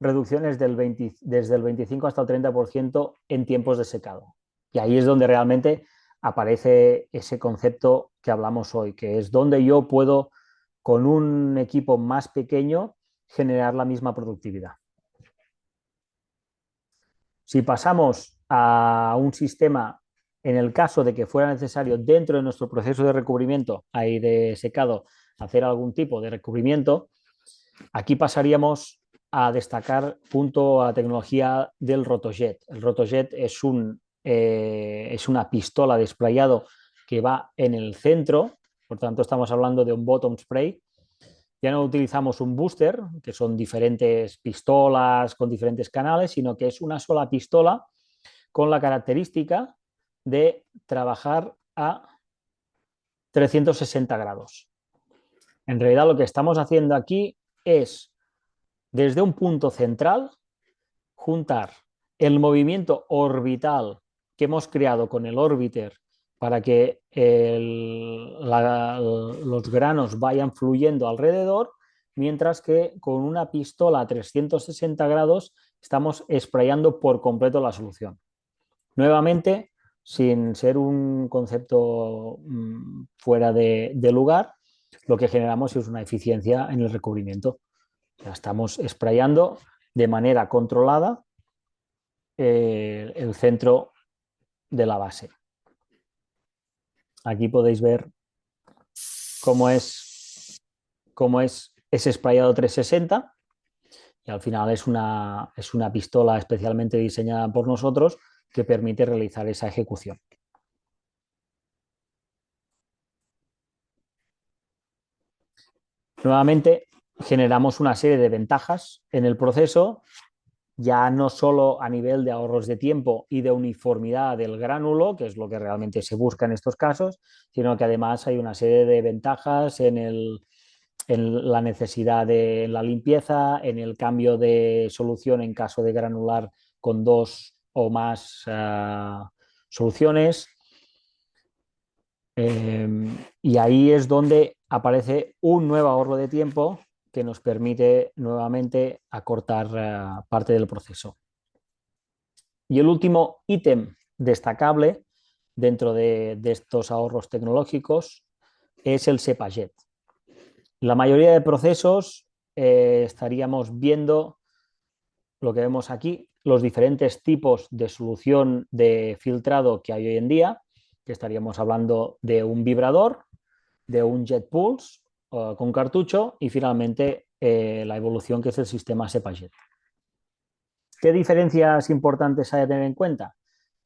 reducciones desde el 25 hasta el 30% en tiempos de secado. Y ahí es donde realmente aparece ese concepto que hablamos hoy, que es donde yo puedo, con un equipo más pequeño, generar la misma productividad. Si pasamos a un sistema, en el caso de que fuera necesario dentro de nuestro proceso de recubrimiento, ahí de secado, hacer algún tipo de recubrimiento, aquí pasaríamos a destacar junto a la tecnología del Rotojet. El Rotojet es una pistola de sprayado que va en el centro, por tanto estamos hablando de un bottom spray. Ya no utilizamos un booster, que son diferentes pistolas con diferentes canales, sino que es una sola pistola con la característica de trabajar a 360 grados. En realidad lo que estamos haciendo aquí es, desde un punto central, juntar el movimiento orbital que hemos creado con el orbiter para que los granos vayan fluyendo alrededor, mientras que con una pistola a 360 grados estamos sprayando por completo la solución. Nuevamente, sin ser un concepto fuera de lugar, lo que generamos es una eficiencia en el recubrimiento. Ya estamos sprayando de manera controlada el centro de la base. Aquí podéis ver cómo es como es ese sprayado 360 y al final es una pistola especialmente diseñada por nosotros que permite realizar esa ejecución. Nuevamente, generamos una serie de ventajas en el proceso, ya no solo a nivel de ahorros de tiempo y de uniformidad del gránulo, que es lo que realmente se busca en estos casos, sino que además hay una serie de ventajas en la necesidad de la limpieza, en el cambio de solución en caso de granular con dos o más soluciones. Y ahí es donde aparece un nuevo ahorro de tiempo que nos permite nuevamente acortar parte del proceso. Y el último ítem destacable dentro de estos ahorros tecnológicos es el SEPAJET. La mayoría de procesos estaríamos viendo lo que vemos aquí, los diferentes tipos de solución de filtrado que hay hoy en día, que estaríamos hablando de un vibrador, de un jet pulse con cartucho y finalmente la evolución que es el sistema SEPAJET. ¿Qué diferencias importantes hay a tener en cuenta?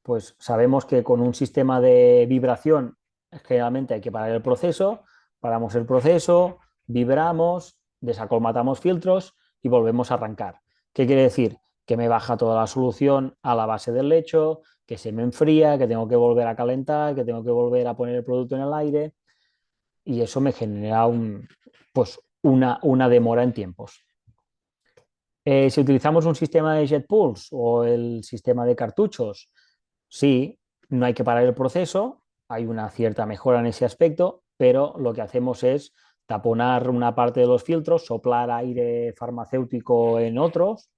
Pues sabemos que con un sistema de vibración generalmente hay que parar el proceso, paramos el proceso, vibramos, desacolmatamos filtros y volvemos a arrancar. ¿Qué quiere decir? Que me baja toda la solución a la base del lecho, que se me enfría, que tengo que volver a calentar, que tengo que volver a poner el producto en el aire y eso me genera pues una demora en tiempos. Si utilizamos un sistema de jet pulse o el sistema de cartuchos, sí, no hay que parar el proceso, hay una cierta mejora en ese aspecto, pero lo que hacemos es taponar una parte de los filtros, soplar aire farmacéutico en otros,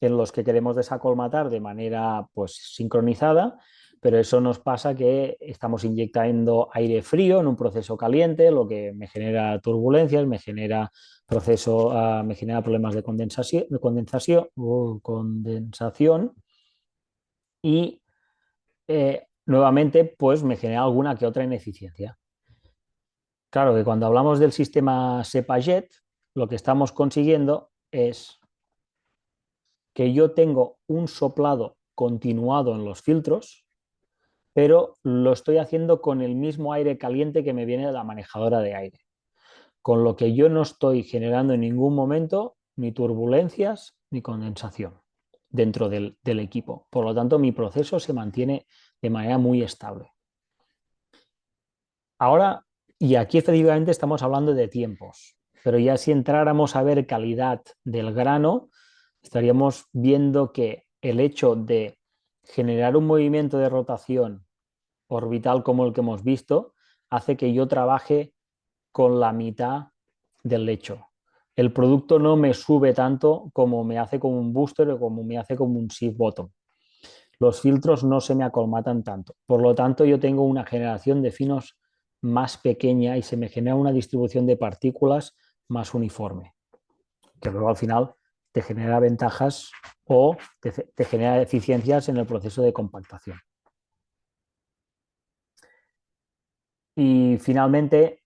en los que queremos desacolmatar de manera pues sincronizada, pero eso nos pasa que estamos inyectando aire frío en un proceso caliente, lo que me genera turbulencias, me genera problemas de condensación y nuevamente pues me genera alguna que otra ineficiencia. Claro que cuando hablamos del sistema SEPAJET, lo que estamos consiguiendo es que yo tengo un soplado continuado en los filtros, pero lo estoy haciendo con el mismo aire caliente que me viene de la manejadora de aire, con lo que yo no estoy generando en ningún momento ni turbulencias ni condensación dentro del equipo. Por lo tanto, mi proceso se mantiene de manera muy estable. Ahora, y aquí efectivamente estamos hablando de tiempos, pero ya si entráramos a ver calidad del grano, estaríamos viendo que el hecho de generar un movimiento de rotación orbital como el que hemos visto hace que yo trabaje con la mitad del lecho. El producto no me sube tanto como me hace con un booster o como me hace con un shift bottom. Los filtros no se me acolmatan tanto. Por lo tanto, yo tengo una generación de finos más pequeña y se me genera una distribución de partículas más uniforme, que luego al final te genera ventajas o te genera eficiencias en el proceso de compactación. Y finalmente,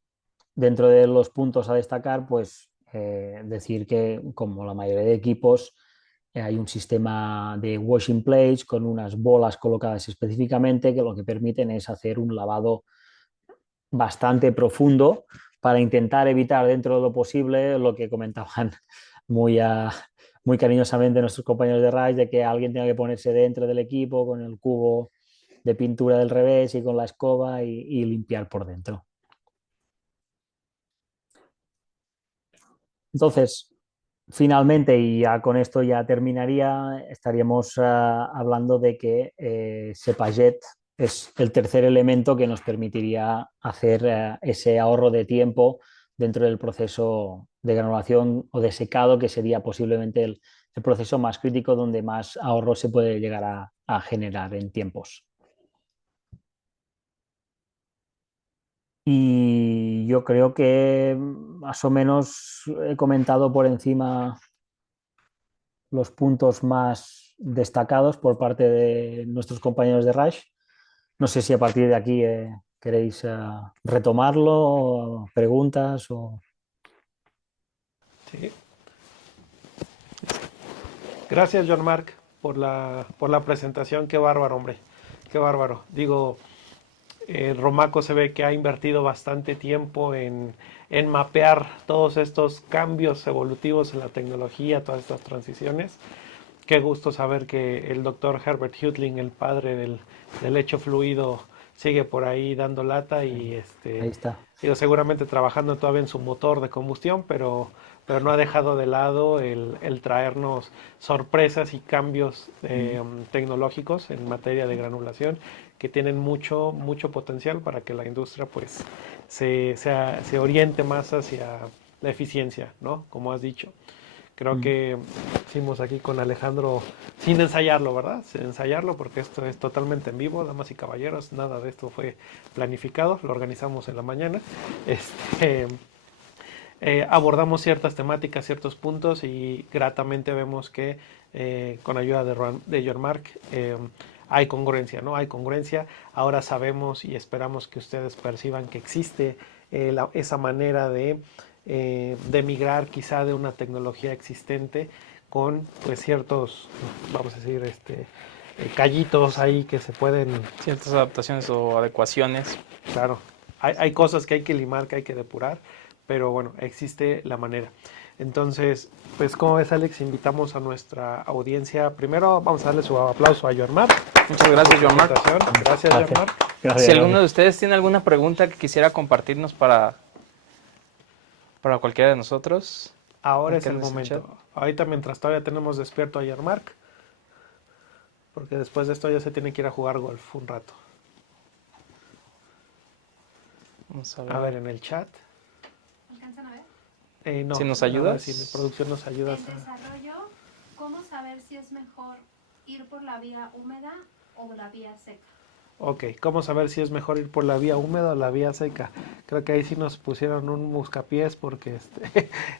dentro de los puntos a destacar, pues decir que como la mayoría de equipos hay un sistema de washing plates con unas bolas colocadas específicamente que lo que permiten es hacer un lavado bastante profundo para intentar evitar dentro de lo posible lo que comentaban muy, muy cariñosamente nuestros compañeros de RAID, de que alguien tenga que ponerse dentro del equipo con el cubo de pintura del revés y con la escoba y limpiar por dentro. Entonces, finalmente, y ya con esto ya terminaría, estaríamos hablando de que SEPAJET es el tercer elemento que nos permitiría hacer ese ahorro de tiempo dentro del proceso de granulación o de secado, que sería posiblemente el proceso más crítico donde más ahorro se puede llegar a generar en tiempos. Y yo creo que más o menos he comentado por encima los puntos más destacados por parte de nuestros compañeros de Rush. No sé si a partir de aquí queréis retomarlo, preguntas o... Sí. Gracias, John Mark, por la presentación. Qué bárbaro, hombre. Qué bárbaro. Digo, Romaco se ve que ha invertido bastante tiempo en mapear todos estos cambios evolutivos en la tecnología, todas estas transiciones. Qué gusto saber que el doctor Herbert Hutling, el padre del hecho fluido, sigue por ahí dando lata y Ahí está. digo, seguramente trabajando todavía en su motor de combustión, pero no ha dejado de lado el traernos sorpresas y cambios tecnológicos en materia de granulación que tienen mucho, mucho potencial para que la industria pues se oriente más hacia la eficiencia, ¿no? Como has dicho. Creo que hicimos aquí con Alejandro sin ensayarlo, ¿verdad? Sin ensayarlo porque esto es totalmente en vivo, damas y caballeros, nada de esto fue planificado, lo organizamos en la mañana. Este, abordamos ciertas temáticas, ciertos puntos y gratamente vemos que con ayuda de John Mark hay congruencia, ¿no? Hay congruencia. Ahora sabemos y esperamos que ustedes perciban que existe esa manera de migrar quizá de una tecnología existente con pues ciertos, vamos a decir, callitos ahí que se pueden... Ciertas adaptaciones o adecuaciones. Claro, hay cosas que hay que limar, que hay que depurar, pero bueno, existe la manera. Entonces, pues como ves, Alex, invitamos a nuestra audiencia. Primero vamos a darle su aplauso a John Mark. Muchas gracias, John Mark. Gracias, John Mark. Gracias, Si alguno de gracias. ustedes tiene alguna pregunta que quisiera compartirnos para cualquiera de nosotros, Ahora es el márquenos en chat. momento. Ahorita mientras todavía tenemos despierto a John Mark, porque después de esto ya se tiene que ir a jugar golf un rato. Vamos A ver en el chat. ¿Alcanzan a ver? No, Si nos a ver ayudas. si la producción nos ayuda. En desarrollo, ¿cómo saber si es mejor ir por la vía húmeda o la vía seca? Ok, ¿cómo saber si es mejor ir por la vía húmeda o la vía seca? Creo que ahí sí nos pusieron un buscapiés porque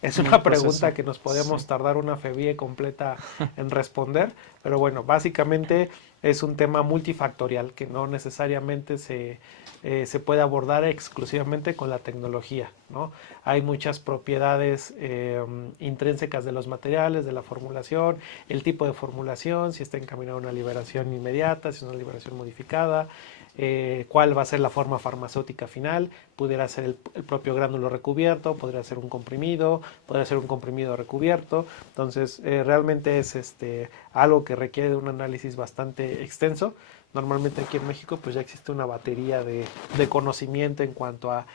es una pregunta que nos podemos tardar una febie completa en responder, pero bueno, básicamente es un tema multifactorial que no necesariamente se puede abordar exclusivamente con la tecnología, ¿no? Hay muchas propiedades intrínsecas de los materiales, de la formulación, el tipo de formulación, si está encaminado a una liberación inmediata, si es una liberación modificada, cuál va a ser la forma farmacéutica final, pudiera ser el propio gránulo recubierto, podría ser un comprimido recubierto, entonces realmente es algo que requiere de un análisis bastante extenso. Normalmente aquí en México pues ya existe una batería de conocimiento en cuanto a,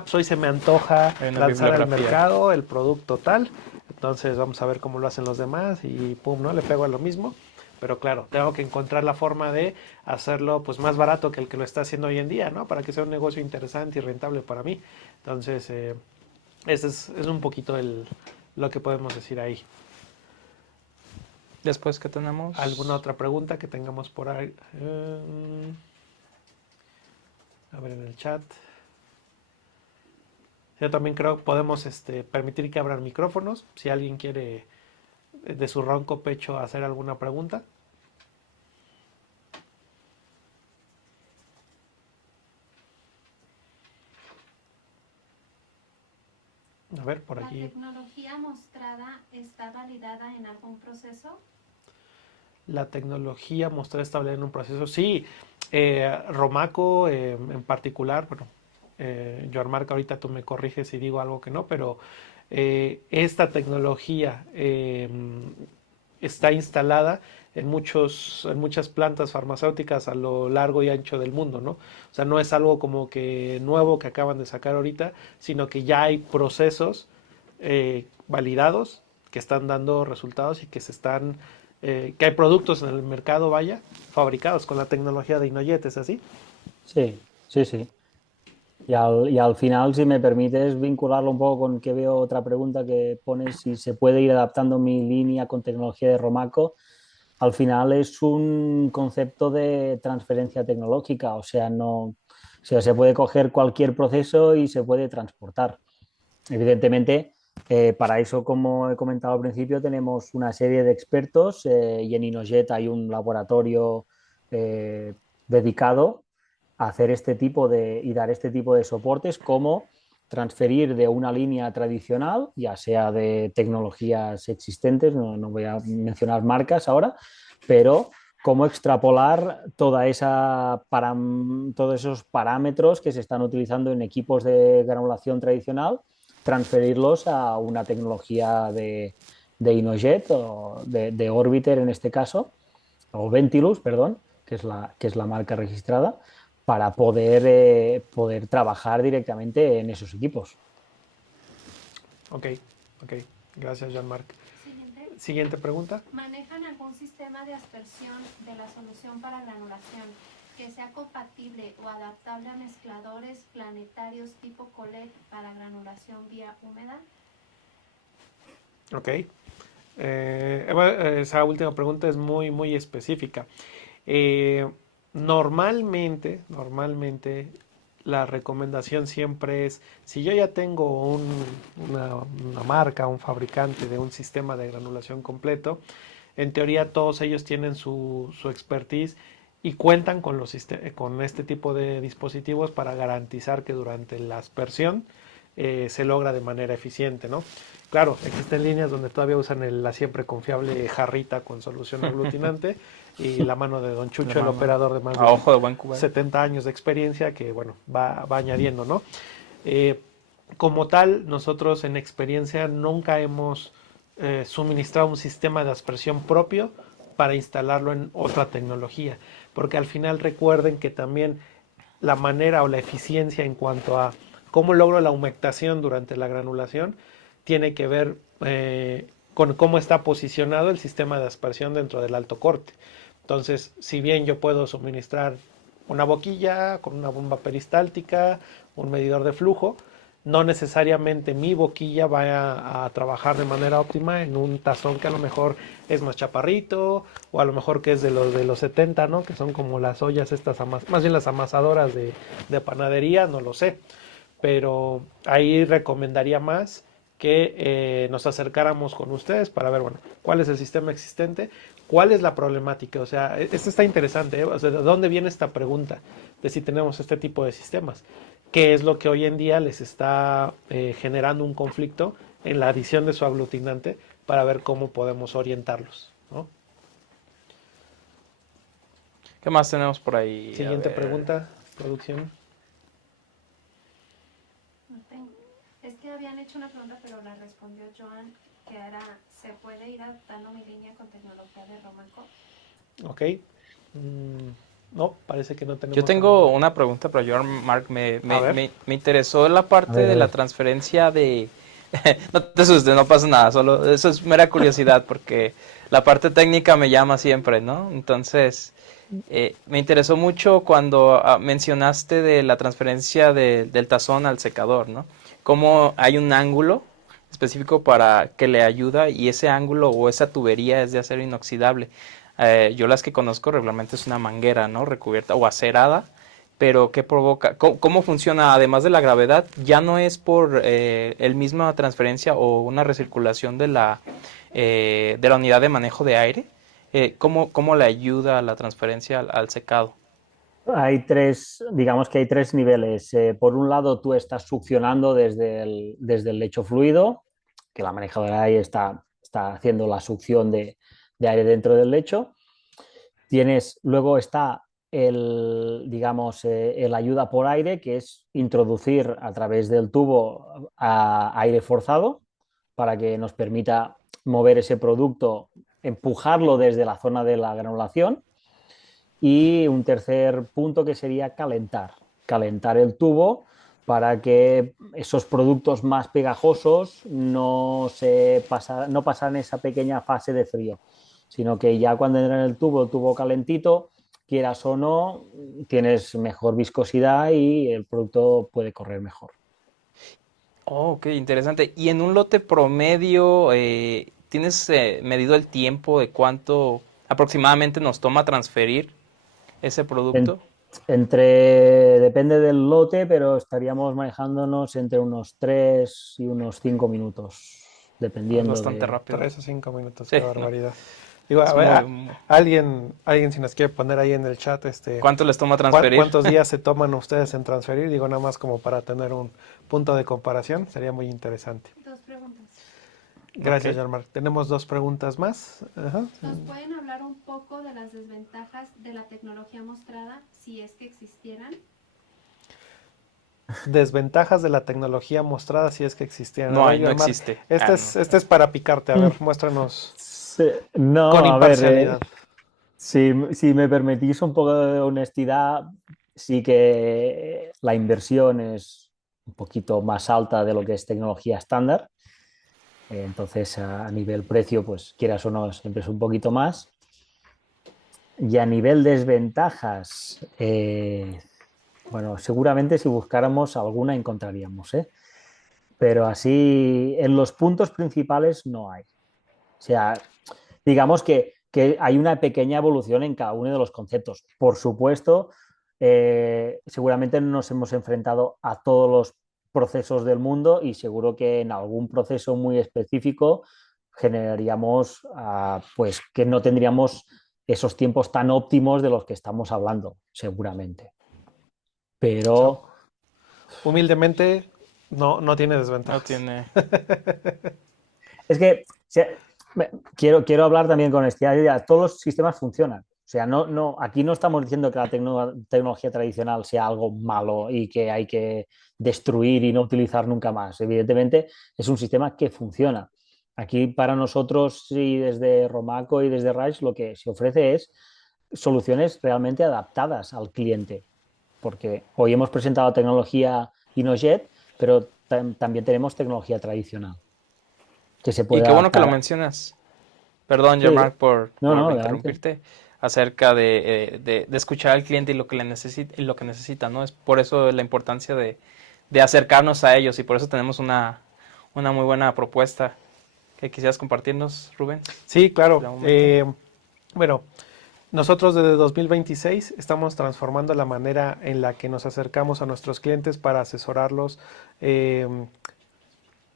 pues hoy se me antoja lanzar al mercado el producto tal, entonces vamos a ver cómo lo hacen los demás y pum, ¿no? Le pego a lo mismo. Pero claro, tengo que encontrar la forma de hacerlo pues más barato que el que lo está haciendo hoy en día, ¿no? Para que sea un negocio interesante y rentable para mí. Entonces, ese es un poquito lo que podemos decir ahí. Después, ¿qué tenemos? ¿Alguna otra pregunta que tengamos por ahí? A ver en el chat. Yo también creo que podemos permitir que abran micrófonos. Si alguien quiere de su ronco pecho hacer alguna pregunta. A ver, por aquí. ¿La tecnología mostrada está validada en algún proceso? La tecnología mostrada está validada en un proceso. Sí, Romaco en particular, bueno, Joan Marc, ahorita tú me corriges si digo algo que no, pero esta tecnología está instalada en muchas plantas farmacéuticas a lo largo y ancho del mundo, ¿no? O sea, no es algo como que nuevo que acaban de sacar ahorita, sino que ya hay procesos validados que están dando resultados y que que hay productos en el mercado, vaya, fabricados con la tecnología de Inojet, ¿es así? Sí, sí, sí. Y al final, si me permites vincularlo un poco con que veo otra pregunta que pones, si se puede ir adaptando mi línea con tecnología de Romaco, al final es un concepto de transferencia tecnológica, o sea, se puede coger cualquier proceso y se puede transportar. Evidentemente, para eso, como he comentado al principio, tenemos una serie de expertos y en Inojet hay un laboratorio dedicado a hacer y dar este tipo de soportes, como transferir de una línea tradicional, ya sea de tecnologías existentes, no voy a mencionar marcas ahora, pero cómo extrapolar todos esos parámetros que se están utilizando en equipos de granulación tradicional, transferirlos a una tecnología de Inojet o de Orbiter en este caso, o Ventilus, perdón, que es la marca registrada, para poder trabajar directamente en esos equipos. Ok, gracias, Jean-Marc. Siguiente. Siguiente pregunta. ¿Manejan algún sistema de aspersión de la solución para granulación que sea compatible o adaptable a mezcladores planetarios tipo Colette para granulación vía húmeda? Ok. Esa última pregunta es muy, muy específica. Normalmente, la recomendación siempre es, si yo ya tengo una marca, un fabricante de un sistema de granulación completo, en teoría todos ellos tienen su expertise y cuentan con este tipo de dispositivos para garantizar que durante la aspersión se logra de manera eficiente, ¿no? Claro, existen líneas donde todavía usan la siempre confiable jarrita con solución aglutinante y la mano de Don Chucho, el operador de más de ojo de buen cubero. 70 años de experiencia que, bueno, va añadiendo, ¿no? Como tal, nosotros en experiencia nunca hemos suministrado un sistema de aspersión propio para instalarlo en otra tecnología, porque al final recuerden que también la manera o la eficiencia en cuanto a cómo logro la humectación durante la granulación tiene que ver con cómo está posicionado el sistema de aspersión dentro del alto corte. Entonces, si bien yo puedo suministrar una boquilla con una bomba peristáltica, un medidor de flujo, no necesariamente mi boquilla vaya a trabajar de manera óptima en un tazón que a lo mejor es más chaparrito o a lo mejor que es de los 70, ¿no? Que son como las ollas estas, más bien las amasadoras de panadería, no lo sé. Pero ahí recomendaría más que nos acercáramos con ustedes para ver, bueno, cuál es el sistema existente, cuál es la problemática. O sea, esto está interesante, ¿eh? O sea, ¿de dónde viene esta pregunta de si tenemos este tipo de sistemas? ¿Qué es lo que hoy en día les está generando un conflicto en la adición de su aglutinante para ver cómo podemos orientarlos, ¿no? ¿Qué más tenemos por ahí? Siguiente pregunta, producción. No tengo. Es que habían hecho una pregunta, pero la respondió Joan, que era, ¿se puede ir adaptando mi línea con tecnología de Romaco? Ok. No, parece que no tenemos. Yo tengo una pregunta para Joan, Mark. Me interesó la parte de la transferencia de... No te asustes, no pasa nada, solo eso es mera curiosidad porque la parte técnica me llama siempre, ¿no? Entonces, me interesó mucho cuando mencionaste de la transferencia del tazón al secador, ¿no? Cómo hay un ángulo específico para que le ayuda y ese ángulo o esa tubería es de acero inoxidable. Yo las que conozco regularmente es una manguera, ¿no? Recubierta o acerada, pero ¿qué provoca? ¿Cómo funciona? Además de la gravedad, ya no es por el misma transferencia o una recirculación de la unidad de manejo de aire. ¿Cómo le ayuda la transferencia al secado? Digamos que hay tres niveles. Por un lado, tú estás succionando desde el lecho fluido, que la manejadora ahí está haciendo la succión de aire dentro del lecho. Luego está digamos, el ayuda por aire, que es introducir a través del tubo aire forzado para que nos permita mover ese producto, empujarlo desde la zona de la granulación. Y un tercer punto que sería calentar el tubo para que esos productos más pegajosos no pasan esa pequeña fase de frío, sino que ya cuando entra en el tubo calentito, quieras o no, tienes mejor viscosidad y el producto puede correr mejor. Oh, ok, interesante. ¿Y en un lote promedio tienes medido el tiempo de cuánto aproximadamente nos toma transferir ese producto? Depende del lote, pero estaríamos manejándonos entre unos 3 y unos 5 minutos, Es dependiendo bastante de... rápido. 3 o 5 minutos, Sí, qué no. barbaridad. Digo, Es a ver, muy- alguien si nos quiere poner ahí en el chat, ¿Cuánto les toma transferir? ¿cuántos días se toman ustedes en transferir? Digo, nada más como para tener un punto de comparación, sería muy interesante. 2 preguntas. Gracias, Ok. Jean-Marc. Tenemos 2 preguntas más. Ajá. ¿Nos pueden hablar un poco de las desventajas de la tecnología mostrada, si es que existieran? Desventajas de la tecnología mostrada si es que existieran. A No ver, hay, no Jean-Marc, existe. No. este es para picarte. A Mm. ver, muéstranos Sí, no, con a ver, imparcialidad. si me permitís un poco de honestidad, sí que la inversión es un poquito más alta de lo que es tecnología estándar. Entonces, a nivel precio, pues quieras o no, siempre es un poquito más. Y a nivel desventajas, bueno, seguramente si buscáramos alguna encontraríamos, ¿eh? Pero así en los puntos principales no hay. O sea, digamos que hay una pequeña evolución en cada uno de los conceptos. Por supuesto, seguramente no nos hemos enfrentado a todos los procesos del mundo y seguro que en algún proceso muy específico generaríamos, pues que no tendríamos esos tiempos tan óptimos de los que estamos hablando, seguramente. O sea, Pero humildemente, no tiene No desventajas. tiene. es que o sea, quiero hablar también con honestidad. Todos los sistemas funcionan. O sea, aquí no estamos diciendo que la tecnología tradicional sea algo malo y que hay que destruir y no utilizar nunca más. Evidentemente, es un sistema que funciona. Aquí para nosotros, sí, desde Romaco y desde Rise, lo que se ofrece es soluciones realmente adaptadas al cliente. Porque hoy hemos presentado tecnología InnoJet, pero también tenemos tecnología tradicional que se Y puede qué bueno que lo adaptar. mencionas. Perdón, Sí, Jean-Marc, no, por adelante. interrumpirte, acerca de escuchar al cliente y lo que lo que necesita, ¿no? Es por eso la importancia de acercarnos a ellos y por eso tenemos una muy buena propuesta que quisieras compartirnos, Rubén, Sí, claro. de momento. Bueno, nosotros desde 2026 estamos transformando la manera en la que nos acercamos a nuestros clientes para asesorarlos eh,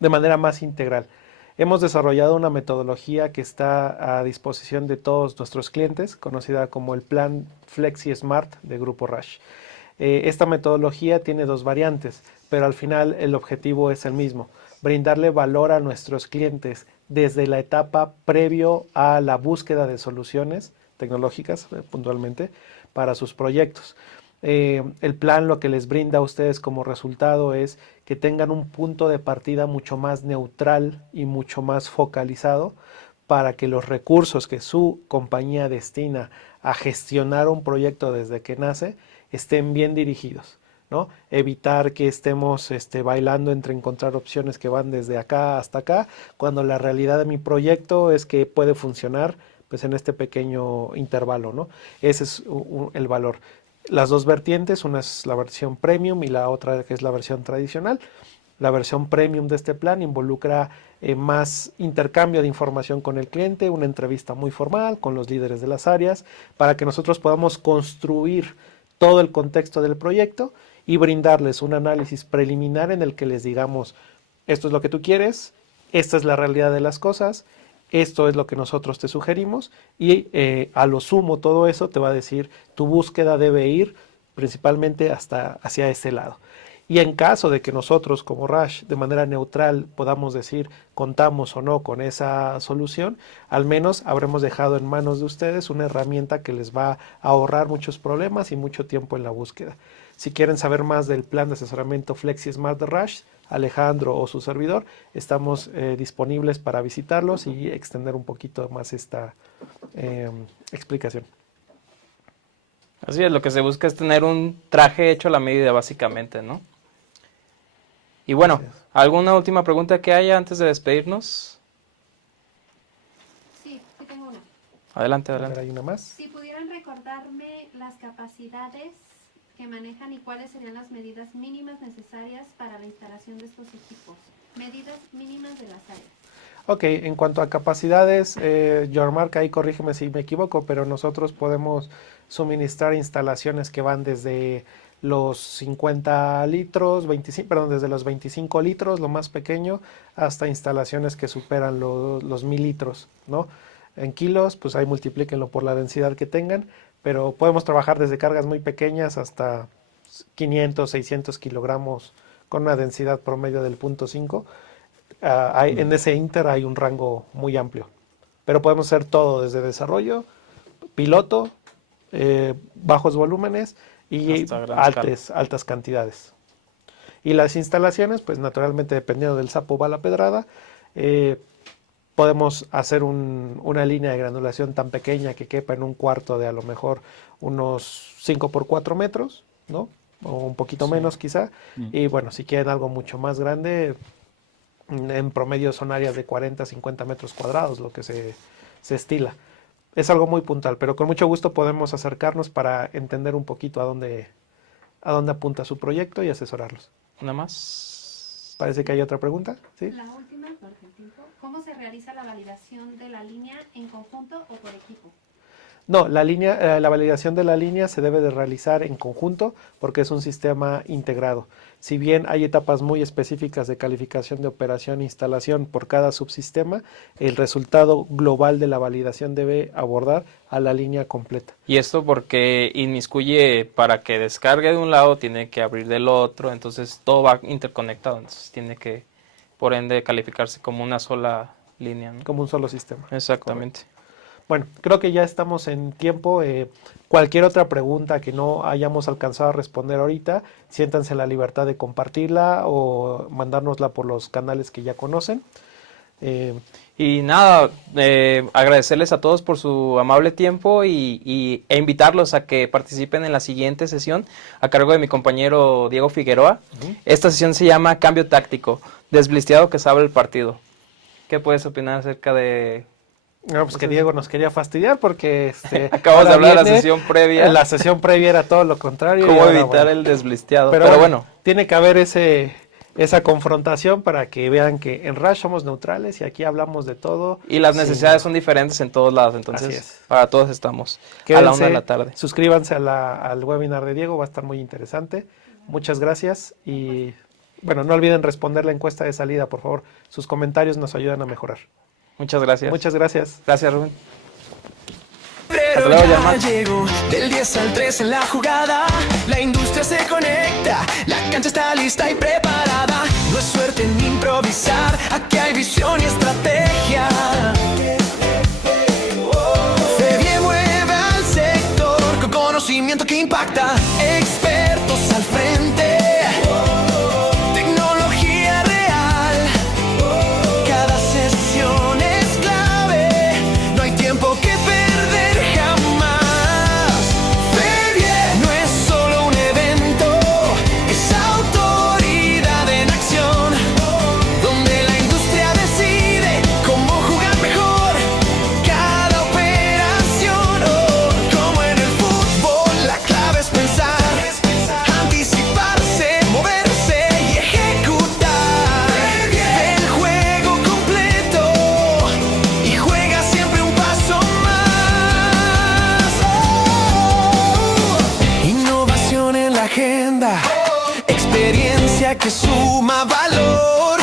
de manera más integral. Hemos desarrollado una metodología que está a disposición de todos nuestros clientes, conocida como el Plan Flexi Smart de Grupo Rush. Esta metodología tiene 2 variantes, pero al final el objetivo es el mismo, brindarle valor a nuestros clientes desde la etapa previo a la búsqueda de soluciones tecnológicas, puntualmente, para sus proyectos. El plan lo que les brinda a ustedes como resultado es que tengan un punto de partida mucho más neutral y mucho más focalizado para que los recursos que su compañía destina a gestionar un proyecto desde que nace estén bien dirigidos, ¿no? Evitar que estemos bailando entre encontrar opciones que van desde acá hasta acá, cuando la realidad de mi proyecto es que puede funcionar pues en este pequeño intervalo, ¿no? Ese es el valor. Las 2 vertientes, una es la versión premium y la otra que es la versión tradicional. La versión premium de este plan involucra más intercambio de información con el cliente, una entrevista muy formal con los líderes de las áreas, para que nosotros podamos construir todo el contexto del proyecto y brindarles un análisis preliminar en el que les digamos, esto es lo que tú quieres, esta es la realidad de las cosas, esto es lo que nosotros te sugerimos y a lo sumo todo eso te va a decir tu búsqueda debe ir principalmente hacia ese lado. Y en caso de que nosotros como Rush de manera neutral podamos decir contamos o no con esa solución, al menos habremos dejado en manos de ustedes una herramienta que les va a ahorrar muchos problemas y mucho tiempo en la búsqueda. Si quieren saber más del plan de asesoramiento Flexi Smart de Rush, Alejandro o su servidor, estamos disponibles para visitarlos y extender un poquito más esta explicación. Así es, lo que se busca es tener un traje hecho a la medida, básicamente, ¿no? Y Así bueno, es. ¿alguna última pregunta que haya antes de despedirnos? Sí, sí tengo una. Adelante, A ver, adelante. hay una más. Si pudieran recordarme las capacidades que manejan y cuáles serían las medidas mínimas necesarias para la instalación de estos equipos. Medidas mínimas de las áreas. Ok, en cuanto a capacidades, Mark, ahí corrígeme si me equivoco, pero nosotros podemos suministrar instalaciones que van desde los 50 litros, 25, perdón, desde los 25 litros, lo más pequeño, hasta instalaciones que superan los 1000 litros, ¿no? en kilos, pues ahí multiplíquenlo por la densidad que tengan, pero podemos trabajar desde cargas muy pequeñas hasta 500, 600 kilogramos con una densidad promedio del 0.5. En ese inter hay un rango muy amplio, pero podemos hacer todo desde desarrollo, piloto, bajos volúmenes y altas cantidades. Y las instalaciones, pues naturalmente dependiendo del sapo va la pedrada, podemos hacer una línea de granulación tan pequeña que quepa en un cuarto de a lo mejor unos 5 por 4 metros, ¿no? O un poquito menos quizá. Y bueno, si quieren algo mucho más grande, en promedio son áreas de 40, 50 metros cuadrados, lo que se estila. Es algo muy puntual, pero con mucho gusto podemos acercarnos para entender un poquito a dónde apunta su proyecto y asesorarlos. Nada más. Parece que hay otra pregunta, ¿sí? La última, porque el tiempo. ¿Cómo se realiza la validación de la línea en conjunto o por equipo? No, la validación de la línea se debe de realizar en conjunto porque es un sistema integrado. Si bien hay etapas muy específicas de calificación de operación e instalación por cada subsistema, el resultado global de la validación debe abordar a la línea completa. Y esto porque inmiscuye para que descargue de un lado, tiene que abrir del otro, entonces todo va interconectado, entonces tiene que, por ende, calificarse como una sola línea, ¿no? Como un solo sistema. Exactamente. Correcto. Bueno, creo que ya estamos en tiempo. Cualquier otra pregunta que no hayamos alcanzado a responder ahorita, siéntanse en la libertad de compartirla o mandárnosla por los canales que ya conocen. Y nada, agradecerles a todos por su amable tiempo e invitarlos a que participen en la siguiente sesión a cargo de mi compañero Diego Figueroa. Esta sesión se llama Cambio Táctico, desblisteado que sabe el partido. ¿Qué puedes opinar acerca de...? No, pues que Diego nos quería fastidiar porque acabamos de hablar de la sesión previa. La sesión previa era todo lo contrario. ¿Cómo evitar el desblisteado? Pero bueno, tiene que haber esa confrontación para que vean que en Rush somos neutrales y aquí hablamos de todo. Y las necesidades son diferentes en todos lados, entonces para todos estamos. Quédense, a la 1 de la tarde. Suscríbanse al webinar de Diego, va a estar muy interesante. Muchas gracias y bueno, no olviden responder la encuesta de salida, por favor. Sus comentarios nos ayudan a mejorar. Muchas gracias. Muchas gracias. Gracias, Rubén. Pero ya llegó del 10 al 3 en la jugada. La industria se conecta, la cancha está lista y preparada. No es suerte ni improvisar, aquí hay visión y estrategia. Febie mueve al sector con conocimiento que impacta. Expertos al frente. Tecnología real. Cada sesión es clave. No hay tiempo que perder jamás. Febie no es solo un evento, es autoridad en acción. Donde la industria decide cómo jugar mejor cada operación. Como en el fútbol, la clave es pensar, anticiparse, moverse y ejecutar. El juego completo y juega siempre un paso más. Innovación en la agenda, experiencia que suma valor.